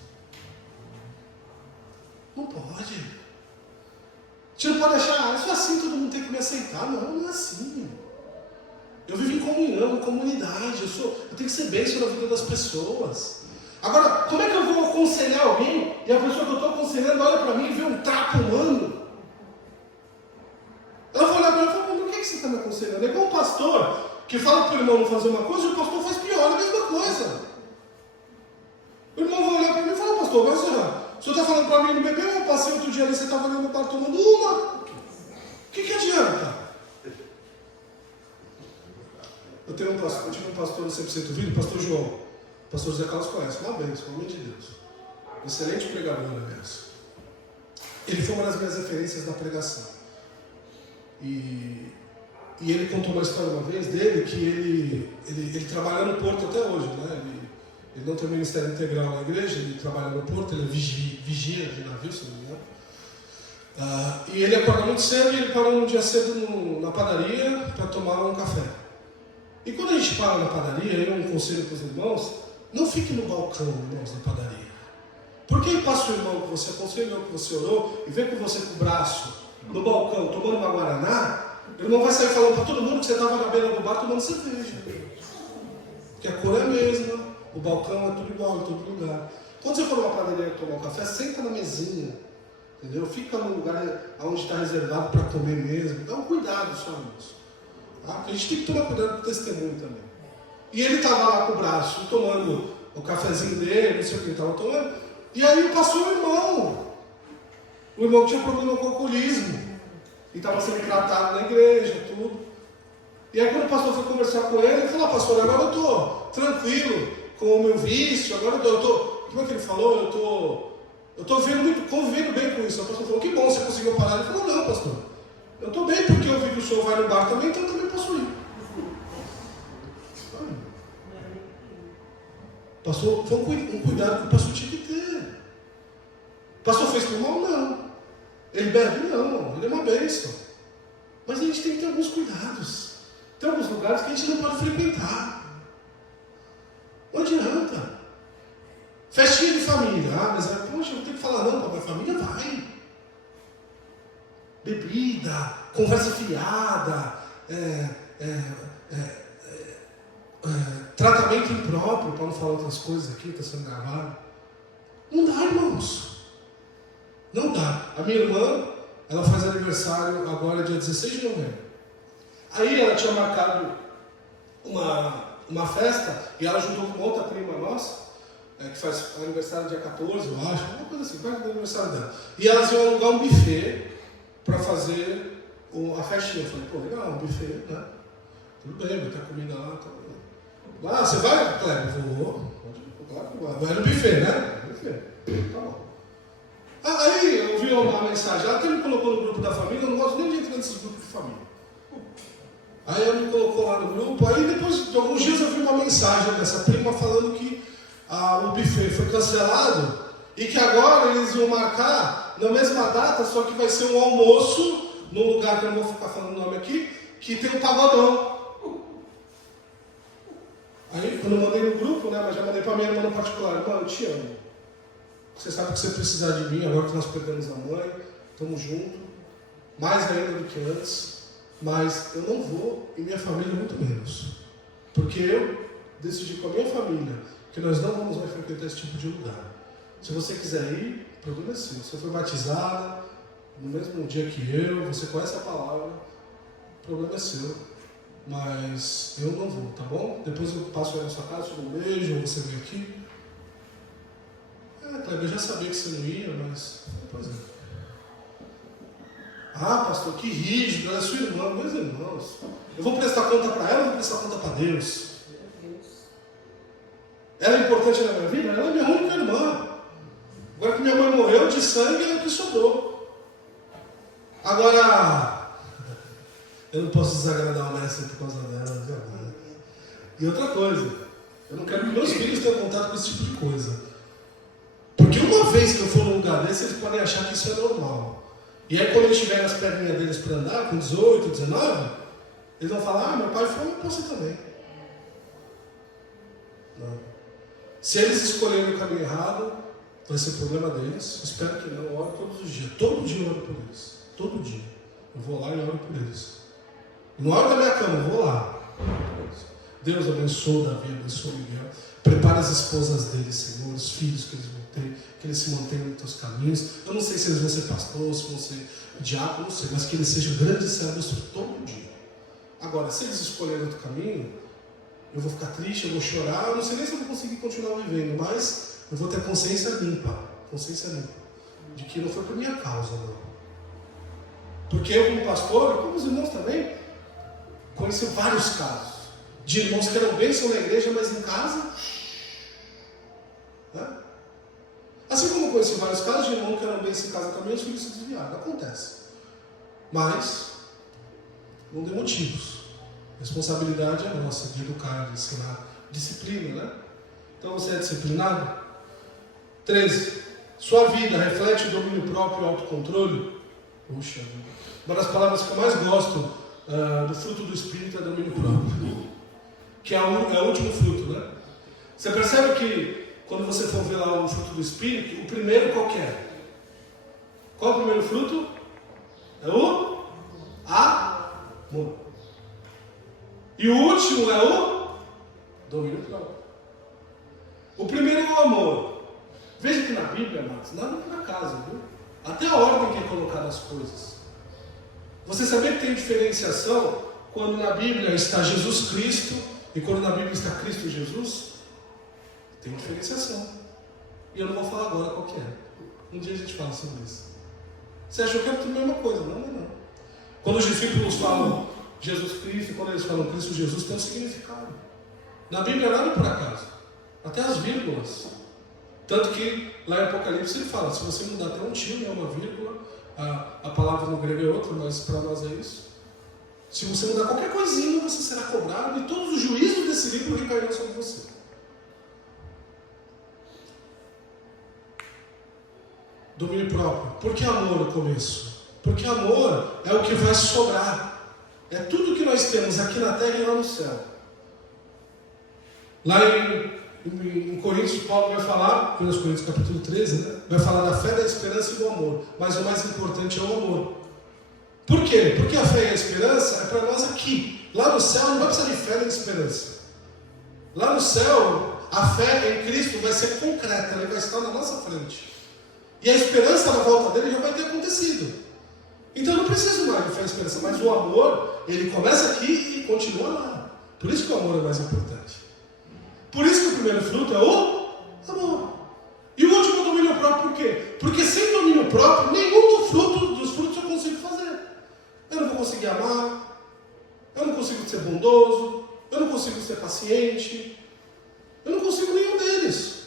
Não pode. A gente não pode achar, isso é assim, todo mundo tem que me aceitar. Não, não é assim. Eu vivo em comunhão, em comunidade, eu tenho que ser bênção na vida das pessoas. Agora, como é que eu vou aconselhar alguém e a pessoa que eu estou aconselhando olha para mim e vê um trapo humano? Ela vai olhar para mim e falar, por que você está me aconselhando? É igual um pastor que fala para o irmão não fazer uma coisa e o pastor faz pior, a mesma coisa. O irmão vai olhar para mim e falar, pastor, mas o senhor está falando para mim não beber, eu passei outro dia ali, você estava ali no quarto tomando uma. O que adianta? Eu tive um pastor no 100% Vida, o pastor João. O pastor José Carlos conhece, uma bênção, homem de Deus. Excelente pregador, aliás. Ele foi uma das minhas referências na pregação. E ele contou uma história uma vez dele, que ele trabalha no porto até hoje, né? Ele não tem um ministério integral na igreja, ele trabalha no porto, ele é vigia de navio, se não me engano. E ele acorda muito cedo e ele parou um dia cedo na padaria para tomar um café. E quando a gente para na padaria, eu um conselho para os irmãos, não fique no balcão, irmãos, da padaria. Porque aí passa o irmão que você aconselhou, que você orou, e vem com você com o braço no balcão, tomando uma guaraná, o irmão vai sair falando para todo mundo que você estava na beira do bar tomando cerveja. Porque a cor é a mesma, o balcão é tudo igual em todo lugar. Quando você for numa padaria tomar um café, senta na mesinha, entendeu? Fica no lugar onde está reservado para comer mesmo. Dá um cuidado só, irmãos. Porque a gente tem que tomar cuidado com o testemunho também. E ele estava lá com o braço, tomando o cafezinho dele, não sei o que ele estava tomando. E aí passou o irmão. O irmão tinha problema com o alcoolismo. E estava sendo tratado na igreja, tudo. E aí quando o pastor foi conversar com ele, ele falou: pastor, agora eu estou tranquilo com o meu vício, agora eu estou. Como é que ele falou? Eu estou convivendo bem com isso. O pastor falou: que bom, você conseguiu parar. Ele falou: não, pastor, eu estou bem porque eu vi que o senhor vai no bar também, então eu também posso ir. Pastor, foi um cuidado que o pastor tinha que ter. O pastor fez por mal? Não. Ele bebe? Não. Ele é uma bênção. Mas a gente tem que ter alguns cuidados. Tem alguns lugares que a gente não pode frequentar. Não adianta. Festinha de família. Mas poxa, eu não tenho que falar não para a minha família. Vai. Bebida, conversa fiada, tratamento impróprio, para não falar outras coisas aqui, está sendo gravado. Não dá, irmãos. Não dá. A minha irmã, ela faz aniversário agora, dia 16 de novembro. Aí ela tinha marcado uma festa, e ela juntou com outra prima nossa, que faz aniversário dia 14, eu acho, uma coisa assim, perto do aniversário dela. E elas iam alugar um buffet para fazer a festinha. Eu falei: pô, legal, um buffet, né? Tudo bem, vai ter comida lá, tá bom. Ah, você vai, Cleber? Vou. Claro que vai. Vai no buffet, né? Buffet. Tá bom. Aí eu vi uma mensagem, ela até me colocou no grupo da família, eu não gosto nem de entrar nesses grupos de família. Aí ela me colocou lá no grupo, aí depois de alguns dias eu vi uma mensagem dessa prima falando que o buffet foi cancelado e que agora eles iam marcar na mesma data, só que vai ser um almoço num lugar que eu não vou ficar falando o nome aqui, que tem um pagodão. Aí quando eu mandei no grupo, né, mas já mandei para minha irmã no particular: irmã, eu te amo. Você sabe que você precisar de mim, agora que nós perdemos a mãe, estamos juntos, mais ainda do que antes, mas eu não vou, e minha família muito menos. Porque eu decidi com a minha família que nós não vamos mais frequentar esse tipo de lugar. Se você quiser ir, o problema é seu. Você foi batizada no mesmo dia que eu, você conhece a palavra, o problema é seu. Mas eu não vou, tá bom? Depois eu passo aí na sua casa, te dou um beijo, ou você vem aqui. Cleber, eu já sabia que você não ia, mas... Pois é. Ah, pastor, que rígido, ela é sua irmã. Meus irmãos, eu vou prestar conta para ela ou vou prestar conta para Deus? Ela é importante na minha vida? Ela é minha única irmã. Agora que minha mãe morreu de sangue, ela é o que sobrou. Agora, eu não posso desagradar o mestre por causa dela, jamais. E outra coisa, eu não quero que meus filhos tenham contato com esse tipo de coisa. Porque uma vez que eu for num lugar desse, eles podem achar que isso é normal. E aí quando eles tiverem as perninhas deles para andar, com 18, 19, eles vão falar: meu pai foi, eu posso também. Não. Se eles escolherem o caminho errado, vai ser problema deles. Espero que não. Eu oro todos os dias. Todo dia eu oro por eles. Todo dia. Eu vou lá e oro por eles. Não oro da minha cama, eu vou lá. Deus abençoe Davi, abençoe Miguel. Prepara as esposas deles, Senhor, os filhos que eles vão ter, que eles se mantenham nos teus caminhos. Eu não sei se eles vão ser pastores, se vão ser diácono, não sei, mas que eles sejam grandes servos todo dia. Agora, se eles escolherem outro caminho, eu vou ficar triste, eu vou chorar, eu não sei nem se eu vou conseguir continuar vivendo, mas eu vou ter consciência limpa, de que não foi por minha causa, não. Porque eu, como pastor, e como os irmãos também, conheci vários casos de irmãos que eram bênção na igreja, mas em casa. Assim como eu conheci vários casos de irmãos que eram bênção em casa também, os filhos se desviaram. Acontece. Mas não dê motivos. A responsabilidade é nossa de educar, de ensinar. Disciplina, né? Então você é disciplinado? 13. Sua vida reflete o domínio próprio e o autocontrole? Puxa, uma das palavras que eu mais gosto do fruto do Espírito é domínio próprio. Que é o último fruto, né? Você percebe que quando você for ver lá o fruto do Espírito, o primeiro qual que é? Qual é o primeiro fruto? É o amor. E o último é o domínio próprio. O primeiro é o amor. Veja que na Bíblia, amados, nada por acaso, viu? Até a ordem que é colocada as coisas. Você sabia que tem diferenciação quando na Bíblia está Jesus Cristo E quando na Bíblia está Cristo Jesus, tem diferenciação. E eu não vou falar agora qual que é. Um dia a gente fala sobre isso. Você achou que era tudo a mesma coisa? Não, não, não. Quando os discípulos falam Jesus Cristo, quando eles falam Cristo Jesus, tem um significado. Na Bíblia nada é por acaso. Até as vírgulas. Tanto que lá em Apocalipse ele fala, se você mudar até um tio, é uma vírgula, a palavra no grego é outra, mas para nós é isso. Se você mudar qualquer coisinha, você será cobrado e todos os juízos desse livro recairão sobre você. Domínio próprio. Por que amor no começo? Porque amor é o que vai sobrar. É tudo que nós temos aqui na terra e lá no céu. Lá em Coríntios, Paulo vai falar, 1 Coríntios capítulo 13, né? Vai falar da fé, da esperança e do amor. Mas o mais importante é o amor. Por quê? Porque a fé e a esperança é para nós aqui. Lá no céu não vai precisar de fé nem de esperança. Lá no céu, a fé em Cristo vai ser concreta, ela vai estar na nossa frente. E a esperança na volta dele já vai ter acontecido. Então eu não preciso mais de fé e esperança, mas o amor, ele começa aqui e continua lá. Por isso que o amor é mais importante. Por isso que o primeiro fruto é o amor. E o último é o domínio próprio, por quê? Porque sem domínio próprio, nenhum dos frutos eu consigo fazer. Eu não vou conseguir amar, eu não consigo ser bondoso, eu não consigo ser paciente, eu não consigo nenhum deles.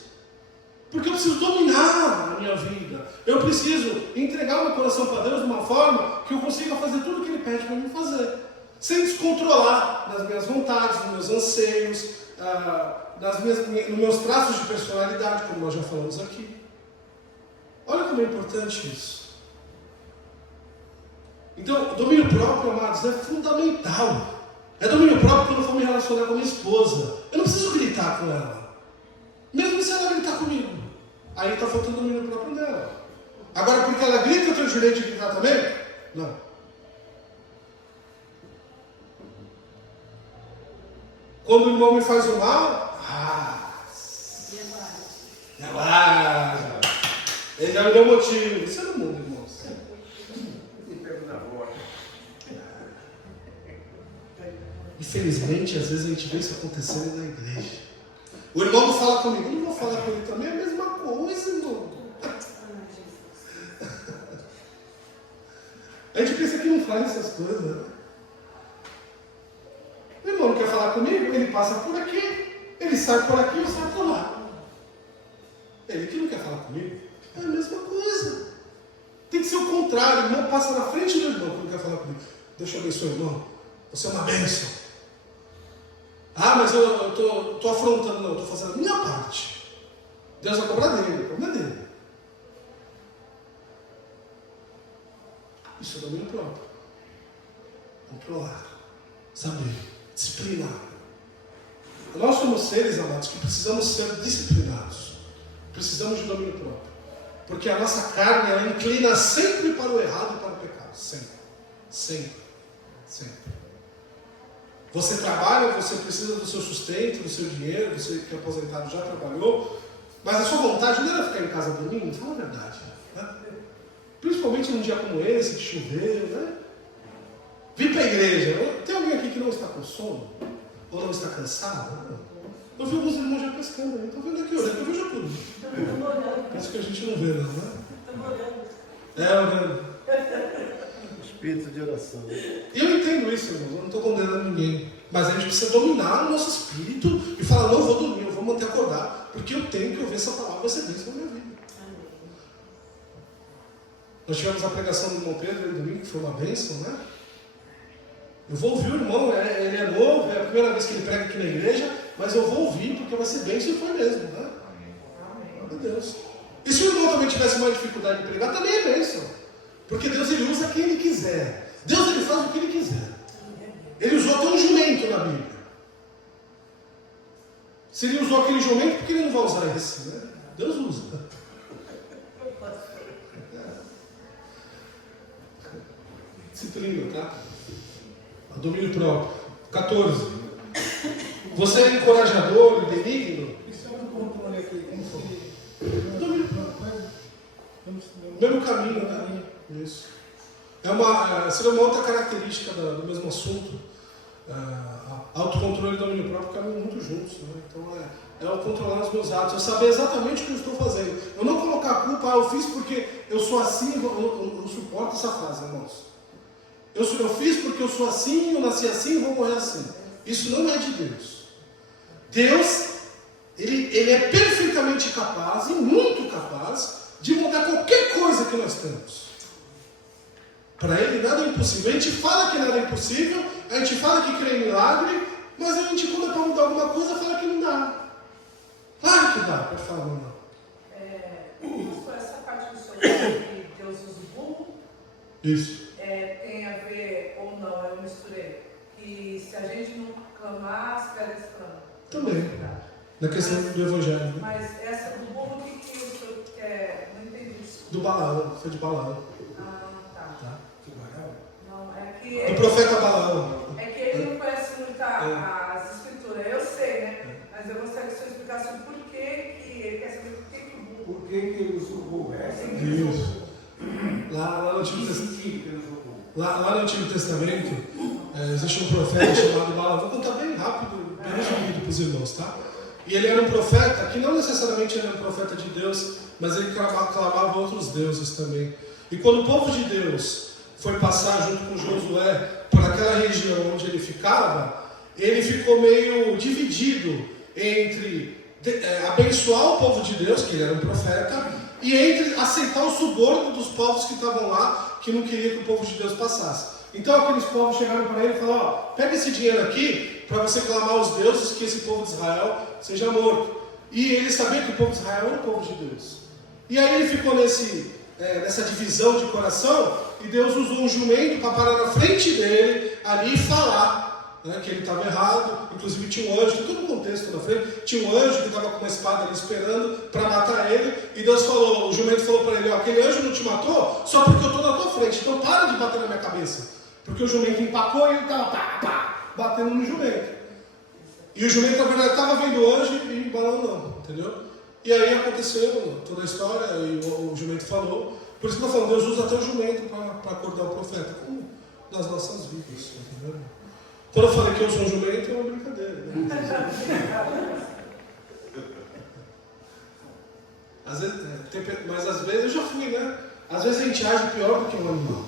Porque eu preciso dominar a minha vida. Eu preciso entregar o meu coração para Deus de uma forma que eu consiga fazer tudo o que Ele pede para mim fazer. Sem descontrolar nas minhas vontades, nos meus anseios, nos meus traços de personalidade, como nós já falamos aqui. Olha como é importante isso. Então, domínio próprio, amados, é fundamental. É domínio próprio quando eu for me relacionar com a minha esposa. Eu não preciso gritar com ela. Mesmo se ela gritar comigo. Aí está faltando domínio próprio dela. Agora, porque ela grita, eu tenho o direito de gritar também? Não. Quando o irmão me faz o mal, ele já me deu motivo. Isso é no mundo, irmãos. Infelizmente, às vezes a gente vê isso acontecendo na igreja. O irmão não fala comigo, eu não vou falar com ele também, é a mesma coisa, irmão. A gente pensa que não faz essas coisas, né? O irmão não quer falar comigo, ele passa por aqui, ele sai por aqui, eu saio por lá. Ele que não quer falar comigo, é a mesma coisa. Tem que ser o contrário, o irmão passa na frente do irmão que não quer falar comigo. Deixa eu abençoar, irmão. Você é uma bênção. Ah, mas eu estou afrontando, não, eu estou fazendo a minha parte. Deus vai cobrar dele, o problema é dele. Isso é domínio próprio. Controlar, saber, disciplinar. Nós somos seres, amados, que precisamos ser disciplinados. Precisamos de domínio próprio. Porque a nossa carne, ela inclina sempre para o errado e para o pecado. Sempre. Sempre. Sempre. Você trabalha, você precisa do seu sustento, do seu dinheiro, você que é aposentado já trabalhou, mas a sua vontade não era ficar em casa dormindo, fala a verdade. Né? Principalmente num dia como esse, de chuveiro, né? Vir para a igreja. Tem alguém aqui que não está com sono? Ou não está cansado? Eu vi alguns irmãos já pescando aí. Estou vendo aqui, olha, eu vejo tudo. Parece que a gente não vê, não, né? Olhando. Espírito de oração. E eu entendo isso, irmãos, eu não estou condenando ninguém. Mas a gente precisa dominar o nosso espírito e falar, não vou dormir, eu vou manter acordado, porque eu tenho que ouvir essa palavra, vai ser bênção na minha vida. Nós tivemos a pregação do irmão Pedro no domingo, que foi uma bênção, né? Eu vou ouvir o irmão, ele é novo, é a primeira vez que ele prega aqui na igreja, mas eu vou ouvir, porque vai ser bênção e foi mesmo, né? Meu Deus. E se o irmão também tivesse uma dificuldade de pregar, também é bênção. Porque Deus, ele usa quem ele quiser. Deus, ele faz o que ele quiser. Ele usou até um jumento na Bíblia. Se ele usou aquele jumento, por que ele não vai usar esse, né? Deus usa. Disciplina, tá? Domínio próprio. 14. Você é encorajador e benigno? Domínio próprio. Mesmo caminho, né? Isso. Seria uma outra característica do mesmo assunto. autocontrole e domínio próprio caminham muito juntos. Né? Então é o controlar os meus atos, eu saber exatamente o que eu estou fazendo. Eu não colocar a culpa, eu fiz porque eu sou assim, eu não suporto essa frase, irmãos. Eu fiz porque eu sou assim, eu nasci assim e vou morrer assim. Isso não é de Deus. Deus, ele é perfeitamente capaz e muito capaz de mudar qualquer coisa que nós temos. Para Ele nada é impossível. A gente fala que nada é impossível, a gente fala que crê em milagre, mas a gente, quando é para mudar alguma coisa, fala que não dá. Claro que dá, pode falar, mamãe. Essa parte do seu que Deus usa o burro. Isso. Tem a ver ou não, eu misturei. Que se a gente não clamar, as pedras clamam. Também. Na questão do evangelho. Né? Mas essa do burro, o que o senhor quer? Não entendi isso. Do Balaão, foi de Balaão. Tá. De Balaão? Não, é que... Do profeta Balaão. É que ele não conhece muito as escrituras. Eu sei, né? Mas eu gostaria que o senhor explicasse o porquê que ele quer saber por que o burro. Por que ele usa o burro? Isso. Lá no Antigo Testamento. Lá no Antigo Testamento, existe um profeta chamado Balaão. Vou contar bem rápido, bem resumido para os irmãos, tá? E ele era um profeta que não necessariamente era um profeta de Deus, mas ele clamava outros deuses também. E quando o povo de Deus foi passar junto com Josué por aquela região onde ele ficava, ele ficou meio dividido entre abençoar o povo de Deus, que ele era um profeta, e entre aceitar o suborno dos povos que estavam lá, que não queria que o povo de Deus passasse. Então aqueles povos chegaram para ele e falaram: ó, pega esse dinheiro aqui para você clamar aos deuses que esse povo de Israel seja morto. E ele sabia que o povo de Israel era o povo de Deus. E aí ele ficou nessa divisão de coração, e Deus usou um jumento para parar na frente dele ali e falar, né, que ele estava errado. Inclusive tinha um anjo, tem todo um contexto na frente, tinha um anjo que estava com uma espada ali esperando para matar ele, e Deus falou, o jumento falou para ele: ó, aquele anjo não te matou só porque eu estou na tua frente, então para de bater na minha cabeça. Porque o jumento empacou e ele estava batendo no jumento. E o jumento, na verdade, estava vendo o anjo e o Balaão não, entendeu? E aí aconteceu toda a história, e o jumento falou. Por isso que eu estou falando, Deus usa até o jumento para acordar o profeta, como nas nossas vidas, entendeu? Quando eu falei que eu sou um jumento, é uma brincadeira, né? Às vezes, mas às vezes, eu já fui, né? Às vezes a gente age pior do que um animal.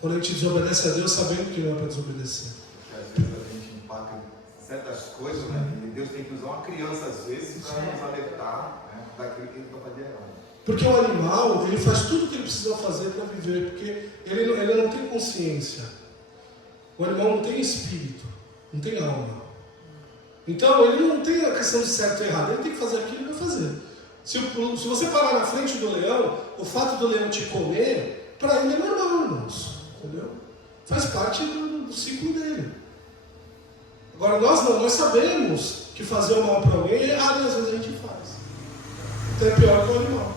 Quando a gente desobedece a Deus sabendo que não é para desobedecer. Às vezes a gente empaca certas coisas, né? E Deus tem que usar uma criança às vezes para nos alertar, né, daquilo que ele está fazendo errado. Porque o animal, ele faz tudo o que ele precisa fazer para viver, porque ele não tem consciência. O animal não tem espírito, não tem alma. Então ele não tem a questão de certo e errado, ele tem que fazer aquilo que vai fazer. Se você parar na frente do leão, o fato do leão te comer, para ele é normal, irmãos. Entendeu? Faz parte do ciclo dele. Agora nós sabemos que fazer o mal para alguém é errado, e às vezes a gente faz. Então é pior que o animal.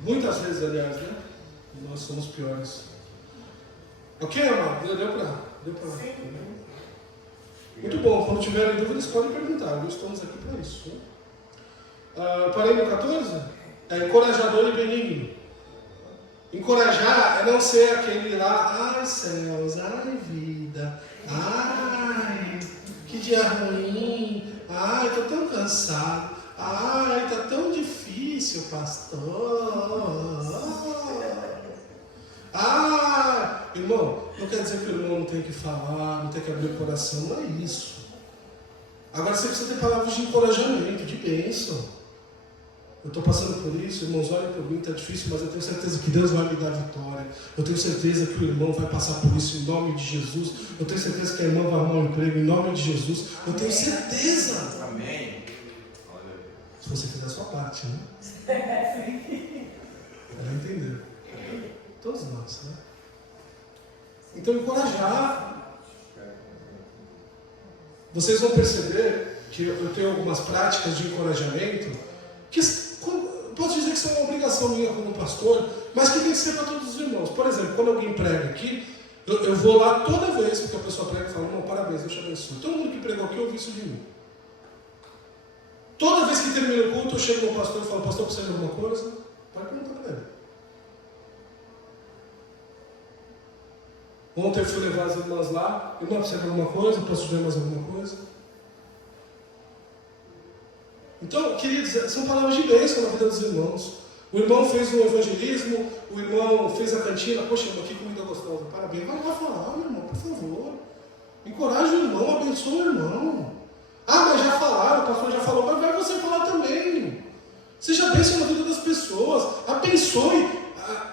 Muitas vezes, aliás, né? Nós somos piores. Ok, amado? Deu para. Muito bom, quando tiverem dúvidas podem perguntar, nós estamos aqui para isso. Parei no 14? É encorajador e benigno. Encorajar é não ser aquele lá: ai céus, ai vida, ai que dia ruim, ai estou tão cansado, ai está tão difícil, pastor. Irmão, não quer dizer que o irmão não tem que falar, não tem que abrir o coração, não é isso. Agora você precisa ter palavras de encorajamento, de bênção. Eu estou passando por isso, irmãos, olhem por mim, está difícil, mas eu tenho certeza que Deus vai me dar vitória. Eu tenho certeza que o irmão vai passar por isso em nome de Jesus. Eu tenho certeza que a irmã vai arrumar um emprego em nome de Jesus. Eu tenho certeza. Amém. Se você fizer a sua parte, né? Ela entendeu. Todos nós, né? Então, encorajar. Vocês vão perceber que eu tenho algumas práticas de encorajamento que posso dizer que são uma obrigação minha como pastor, mas que tem que ser para todos os irmãos. Por exemplo, quando alguém prega aqui, eu vou lá toda vez que a pessoa prega e fala: irmão, parabéns, Deus te abençoe. Todo mundo que pregou aqui ouviu isso de mim. Toda vez que termina o culto, eu chego no pastor e falo: pastor, precisa de alguma coisa? Pode perguntar para ele. Ontem eu fui levar as irmãs lá. Irmã, precisa de alguma coisa? Posso ver mais alguma coisa? Então, queridos, são palavras de bênção na vida dos irmãos. O irmão fez o evangelismo, o irmão fez a cantina. Poxa, irmão, que comida gostosa. Parabéns. Vai lá falar, meu irmão, por favor. Encoraje o irmão, abençoe o irmão. Ah, mas já falaram, o pastor já falou, mas vai você falar também. Seja bênção na vida das pessoas. Abençoe.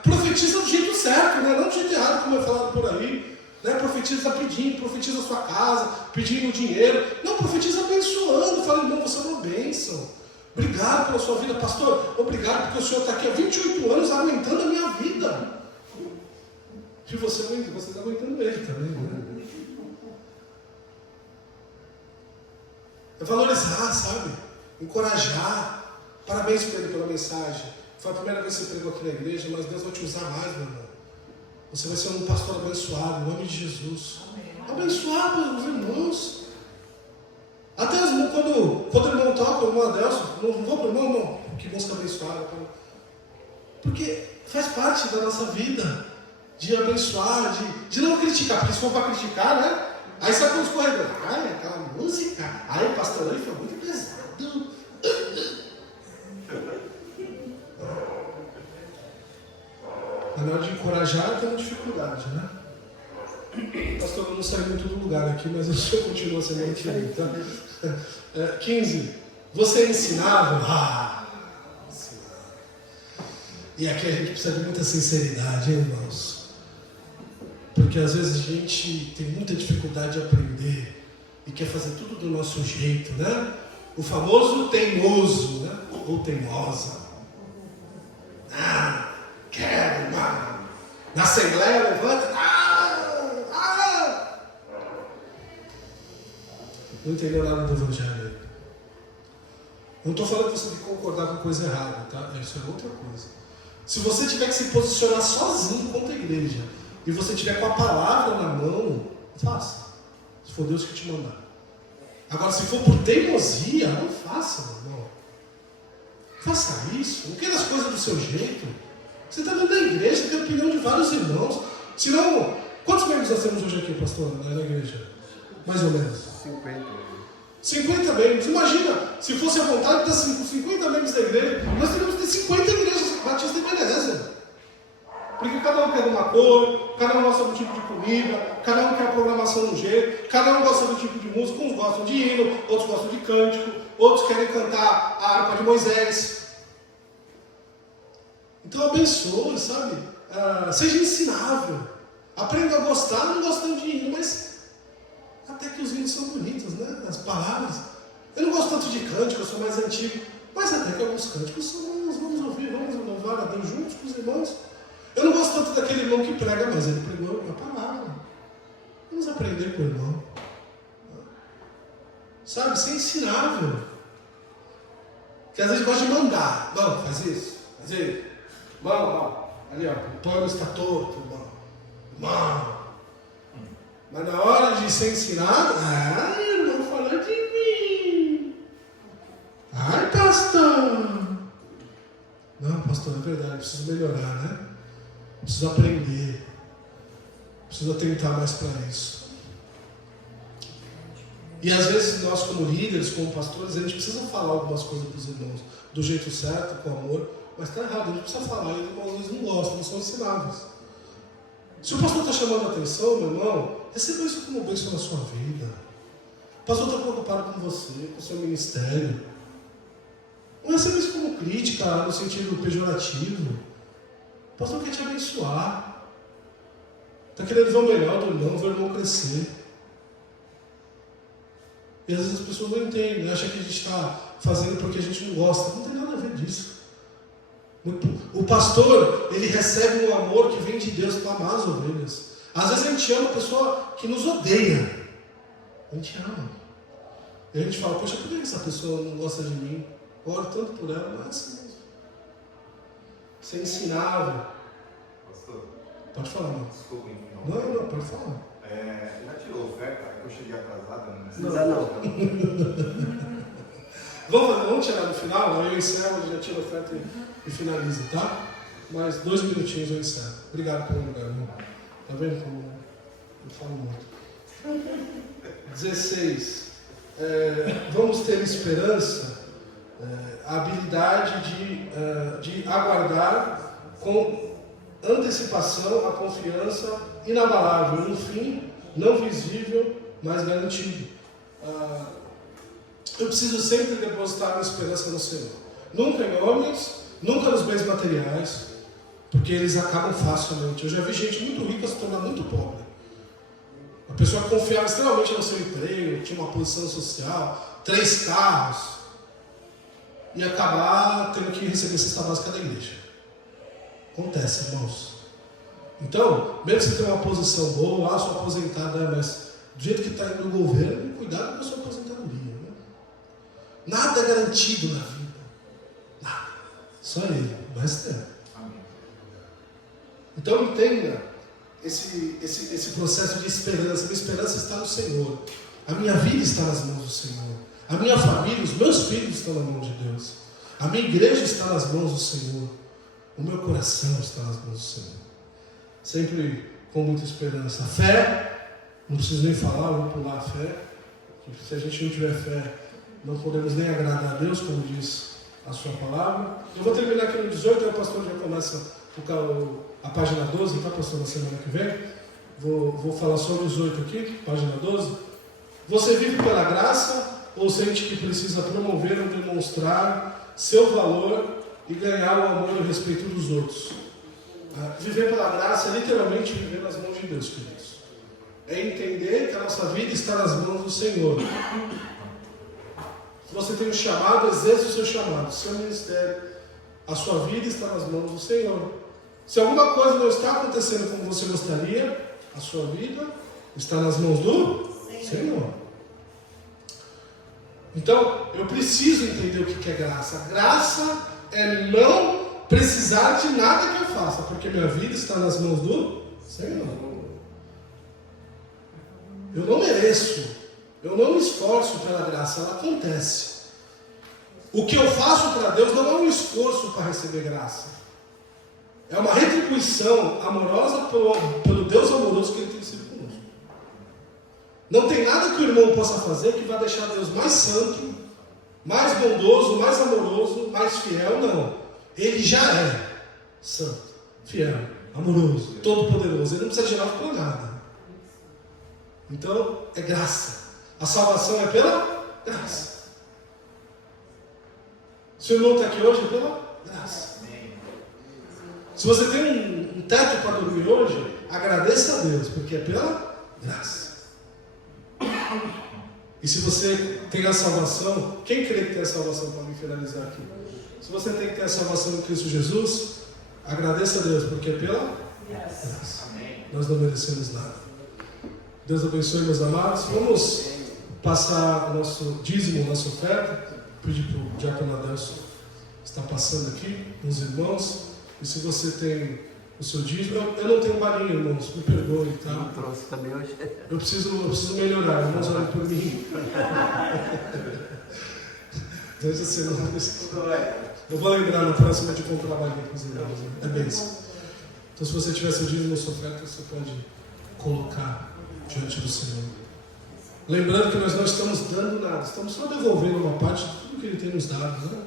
Profetiza do jeito certo, né? Não do jeito errado, como é falado por aí. Né? Profetiza pedindo, profetiza a sua casa, pedindo dinheiro. Não, profetiza abençoando. Fala, irmão, você é uma bênção. Obrigado pela sua vida, pastor. Obrigado porque o senhor está aqui há 28 anos aguentando a minha vida. E vocês aguentando ele também, né? É valorizar, sabe? Encorajar. Parabéns para ele pela mensagem. Foi a primeira vez que você pregou aqui na igreja, mas Deus vai te usar mais, meu irmão. Você vai ser um pastor abençoado, em nome de Jesus. Abençoar pelos irmãos. Até quando o irmão toca, o irmão Adelson, não vou para o irmão, não. Que música abençoada. Porque faz parte da nossa vida de abençoar, de não criticar. Porque se for para criticar, né? Aí sai pelos corredores. Ai, aquela música. Ai, o pastor aí foi muito pesado. Na hora de encorajar, tem uma dificuldade, né? Pastor, eu não saí muito do lugar aqui, mas o senhor continua sendo muito feliz, tá? 15. Você é ensinável? Ensinável. E aqui a gente precisa de muita sinceridade, hein, irmãos? Porque às vezes a gente tem muita dificuldade de aprender e quer fazer tudo do nosso jeito, né? O famoso teimoso, né? Ou teimosa. Quero, mano. Na assembleia, levanta. Não entendeu nada do evangelho. Não estou falando que você tem que concordar com coisa errada, tá? Isso é outra coisa. Se você tiver que se posicionar sozinho contra a igreja e você tiver com a palavra na mão, faça. Se for Deus que te mandar. Agora, se for por teimosia, não faça, meu irmão. Faça isso. Não queira as coisas do seu jeito. Você está dentro da igreja, tem a opinião de vários irmãos. Senão, quantos membros nós temos hoje aqui, pastor, na igreja? Mais ou menos. 50 membros. Imagina, se fosse a vontade das 50 membros da igreja, nós teríamos que ter 50 igrejas batistas em Veneza. Porque cada um quer uma cor, cada um gosta do tipo de comida, cada um quer a programação de um jeito, cada um gosta do tipo de música, uns gostam de hino, outros gostam de cântico, outros querem cantar a harpa de Moisés. Então abençoe, sabe? Seja ensinável. Aprenda a gostar, não gostando de hino, mas até que os hinos são bonitos, né? As palavras. Eu não gosto tanto de cântico, eu sou mais antigo, mas até que alguns cânticos são bons, vamos ouvir, vamos louvar a Deus juntos com os irmãos. Eu não gosto tanto daquele irmão que prega, mas ele pregou a palavra. Vamos aprender com o irmão. Sabe, ser ensinável. Porque às vezes gosta de mandar. Não, faz isso, faz isso. Irmão, ali ó, o pano está torto, irmão. Mas na hora de ser ensinado, irmão falando de mim. Ai, pastor. Não, pastor, é verdade, preciso melhorar, né? Preciso aprender. Preciso atentar mais para isso. E às vezes nós, como líderes, como pastores, a gente precisa falar algumas coisas para os irmãos do jeito certo, com amor, mas está errado, a gente precisa falar, e os irmãos às vezes não gostam, não são ensináveis. Se o pastor está chamando a atenção, meu irmão, receba isso como bênção na sua vida. O pastor está preocupado com você, com o seu ministério. Não receba isso como crítica, no sentido pejorativo. O pastor quer te abençoar. Está querendo ver o melhor do irmão, ver o irmão crescer. E às vezes as pessoas não entendem, acham que a gente está fazendo porque a gente não gosta. Não tem nada a ver disso. O pastor, ele recebe um amor que vem de Deus para amar as ovelhas. Às vezes a gente ama a pessoa que nos odeia. A gente ama. E a gente fala, poxa, por que essa pessoa não gosta de mim? Eu oro tanto por ela, mas é assim mesmo. Ser ensinável. Pastor, pode falar, mano. Desculpa, então. Não, pode falar. Já tirou oferta? Eu cheguei atrasado, né? Não. Vamos tirar no final, aí eu encerro, já tiro a oferta e finalizo, tá? Mais 2 minutinhos eu encerro. Obrigado pelo lugar, irmão. Tá vendo como Eu falo muito. 16. Vamos ter esperança, a habilidade de aguardar com antecipação a confiança inabalável, um fim não visível, mas garantido. Eu preciso sempre depositar minha esperança no Senhor. Nunca em homens, nunca nos bens materiais, porque eles acabam facilmente. Eu já vi gente muito rica se tornar muito pobre. A pessoa confiava extremamente no seu emprego, tinha uma posição social, 3 carros, e acabar tendo que receber cesta básica da igreja. Acontece, irmãos. Então, mesmo que você tenha uma posição boa, sou aposentado, mas do jeito que está indo o governo, cuidado com a sua aposentadoria. Né? Nada é garantido na vida. Nada. Só Ele, mais tempo. Então entenda esse processo de esperança. Minha esperança está no Senhor. A minha vida está nas mãos do Senhor. A minha família, os meus filhos estão na mão de Deus. A minha igreja está nas mãos do Senhor. O meu coração está nas mãos do Senhor. Sempre com muita esperança. A fé, não preciso nem falar, vou pular a fé. Porque se a gente não tiver fé, não podemos nem agradar a Deus, como diz a sua palavra. Eu vou terminar aqui no 18, aí o pastor já começa a página 12, tá, pastor, na semana que vem. Vou falar só o 18 aqui, página 12. Você vive pela graça ou sente que precisa promover ou demonstrar seu valor e ganhar o amor e o respeito dos outros? Viver pela graça é literalmente viver nas mãos de Deus, queridos. É entender que a nossa vida está nas mãos do Senhor. Se você tem um chamado, exerça o seu chamado, seu ministério. A sua vida está nas mãos do Senhor. Se alguma coisa não está acontecendo como você gostaria, a sua vida está nas mãos do Senhor. Então, eu preciso entender o que é graça. Graça é não precisar de nada que eu faça, porque minha vida está nas mãos do Senhor. Eu não mereço, eu não me esforço pela graça, ela acontece. O que eu faço para Deus não é um esforço para receber graça. É uma retribuição amorosa pelo Deus amoroso que Ele tem sido conosco. Não tem nada que o irmão possa fazer que vai deixar Deus mais santo, mais bondoso, mais amoroso, mais fiel, não. Ele já é santo, fiel, amoroso, todo-poderoso. Ele não precisa de nada por nada. Então, é graça. A salvação é pela graça. Se o irmão está aqui hoje, é pela graça. Se você tem um teto para dormir hoje, agradeça a Deus, porque é pela graça. E se você tem a salvação, quem crê que tem a salvação para me finalizar aqui? Se você tem que ter a salvação em Cristo Jesus, agradeça a Deus, porque é pela graça. Nós não merecemos nada. Deus abençoe, meus amados. Vamos passar o nosso dízimo, nossa oferta. Pedir para o diácono Adelson estar passando aqui, uns irmãos. E se você tem o seu dízimo, eu não tenho balinha, irmãos, me perdoe, tá? Não trouxe também hoje. Eu preciso melhorar, irmãos, olhem por mim. Deixa ser, não. Eu vou lembrar na próxima de comprar balinha para os irmãos. É bênção. Então, se você tiver seu dízimo, sua oferta, você pode colocar diante do Senhor. Lembrando que nós não estamos dando nada, estamos só devolvendo uma parte de tudo que Ele tem nos dado, né?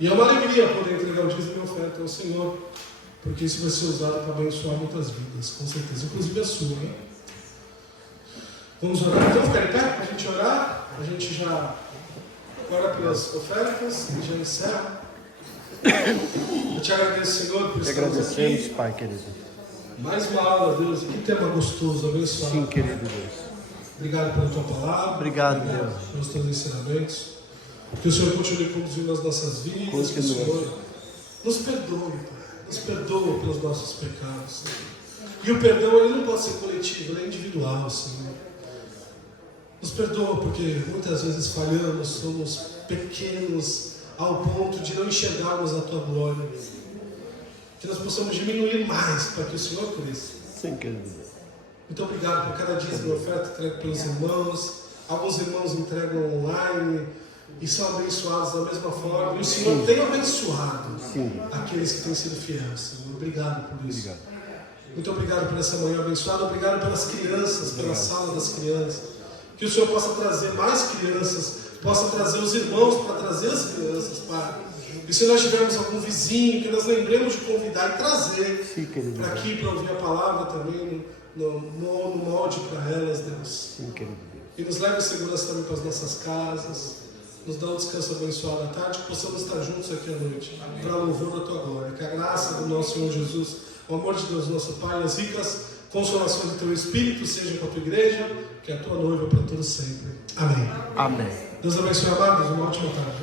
E é uma alegria poder entregar o dízimo e a oferta ao Senhor, porque isso vai ser usado para abençoar muitas vidas, com certeza, inclusive a sua, né? Vamos orar? Então, ficar em pé para a gente orar. A gente já ora pelas ofertas e já encerra. Eu te agradeço, Senhor, por estarmos Agradecemos, aqui. Pai querido. Mais uma aula, Deus. Que tema gostoso, abençoado. Sim, querido Deus. Obrigado pela tua palavra. Obrigado, Deus. Pelos teus ensinamentos. Que o Senhor continue conduzindo as nossas vidas. Que o Senhor nos perdoe, Pai. Nos perdoa pelos nossos pecados, Senhor. E o perdão, ele não pode ser coletivo, ele é individual, Senhor. Nos perdoa porque muitas vezes falhamos, somos pequenos ao ponto de não enxergarmos a tua glória. Que nós possamos diminuir mais para que o Senhor cresça. Sim, querido. Muito obrigado por cada dízimo e oferta entregue pelos irmãos. Alguns irmãos entregam online e são abençoados da mesma forma. E o Senhor tem abençoado aqueles que têm sido fiéis, Senhor. Obrigado por isso. Obrigado. Muito obrigado por essa manhã abençoada. Obrigado pelas crianças, pela sala das crianças. Que o Senhor possa trazer mais crianças, possa trazer os irmãos para trazer as crianças, Pai. E se nós tivermos algum vizinho que nós lembremos de convidar e trazer para aqui para ouvir a palavra também, no molde para elas, Deus. Sim, querido Deus. E nos leve em segurança também para as nossas casas. Nos dá um descanso abençoado à tarde, que possamos estar juntos aqui à noite, para louvor da Tua glória. Que a graça do nosso Senhor Jesus, o amor de Deus, nosso Pai, as ricas consolações do Teu Espírito sejam com a Tua igreja, que é a Tua noiva para todos sempre. Amém. Amém. Deus abençoe, amados. Uma ótima tarde.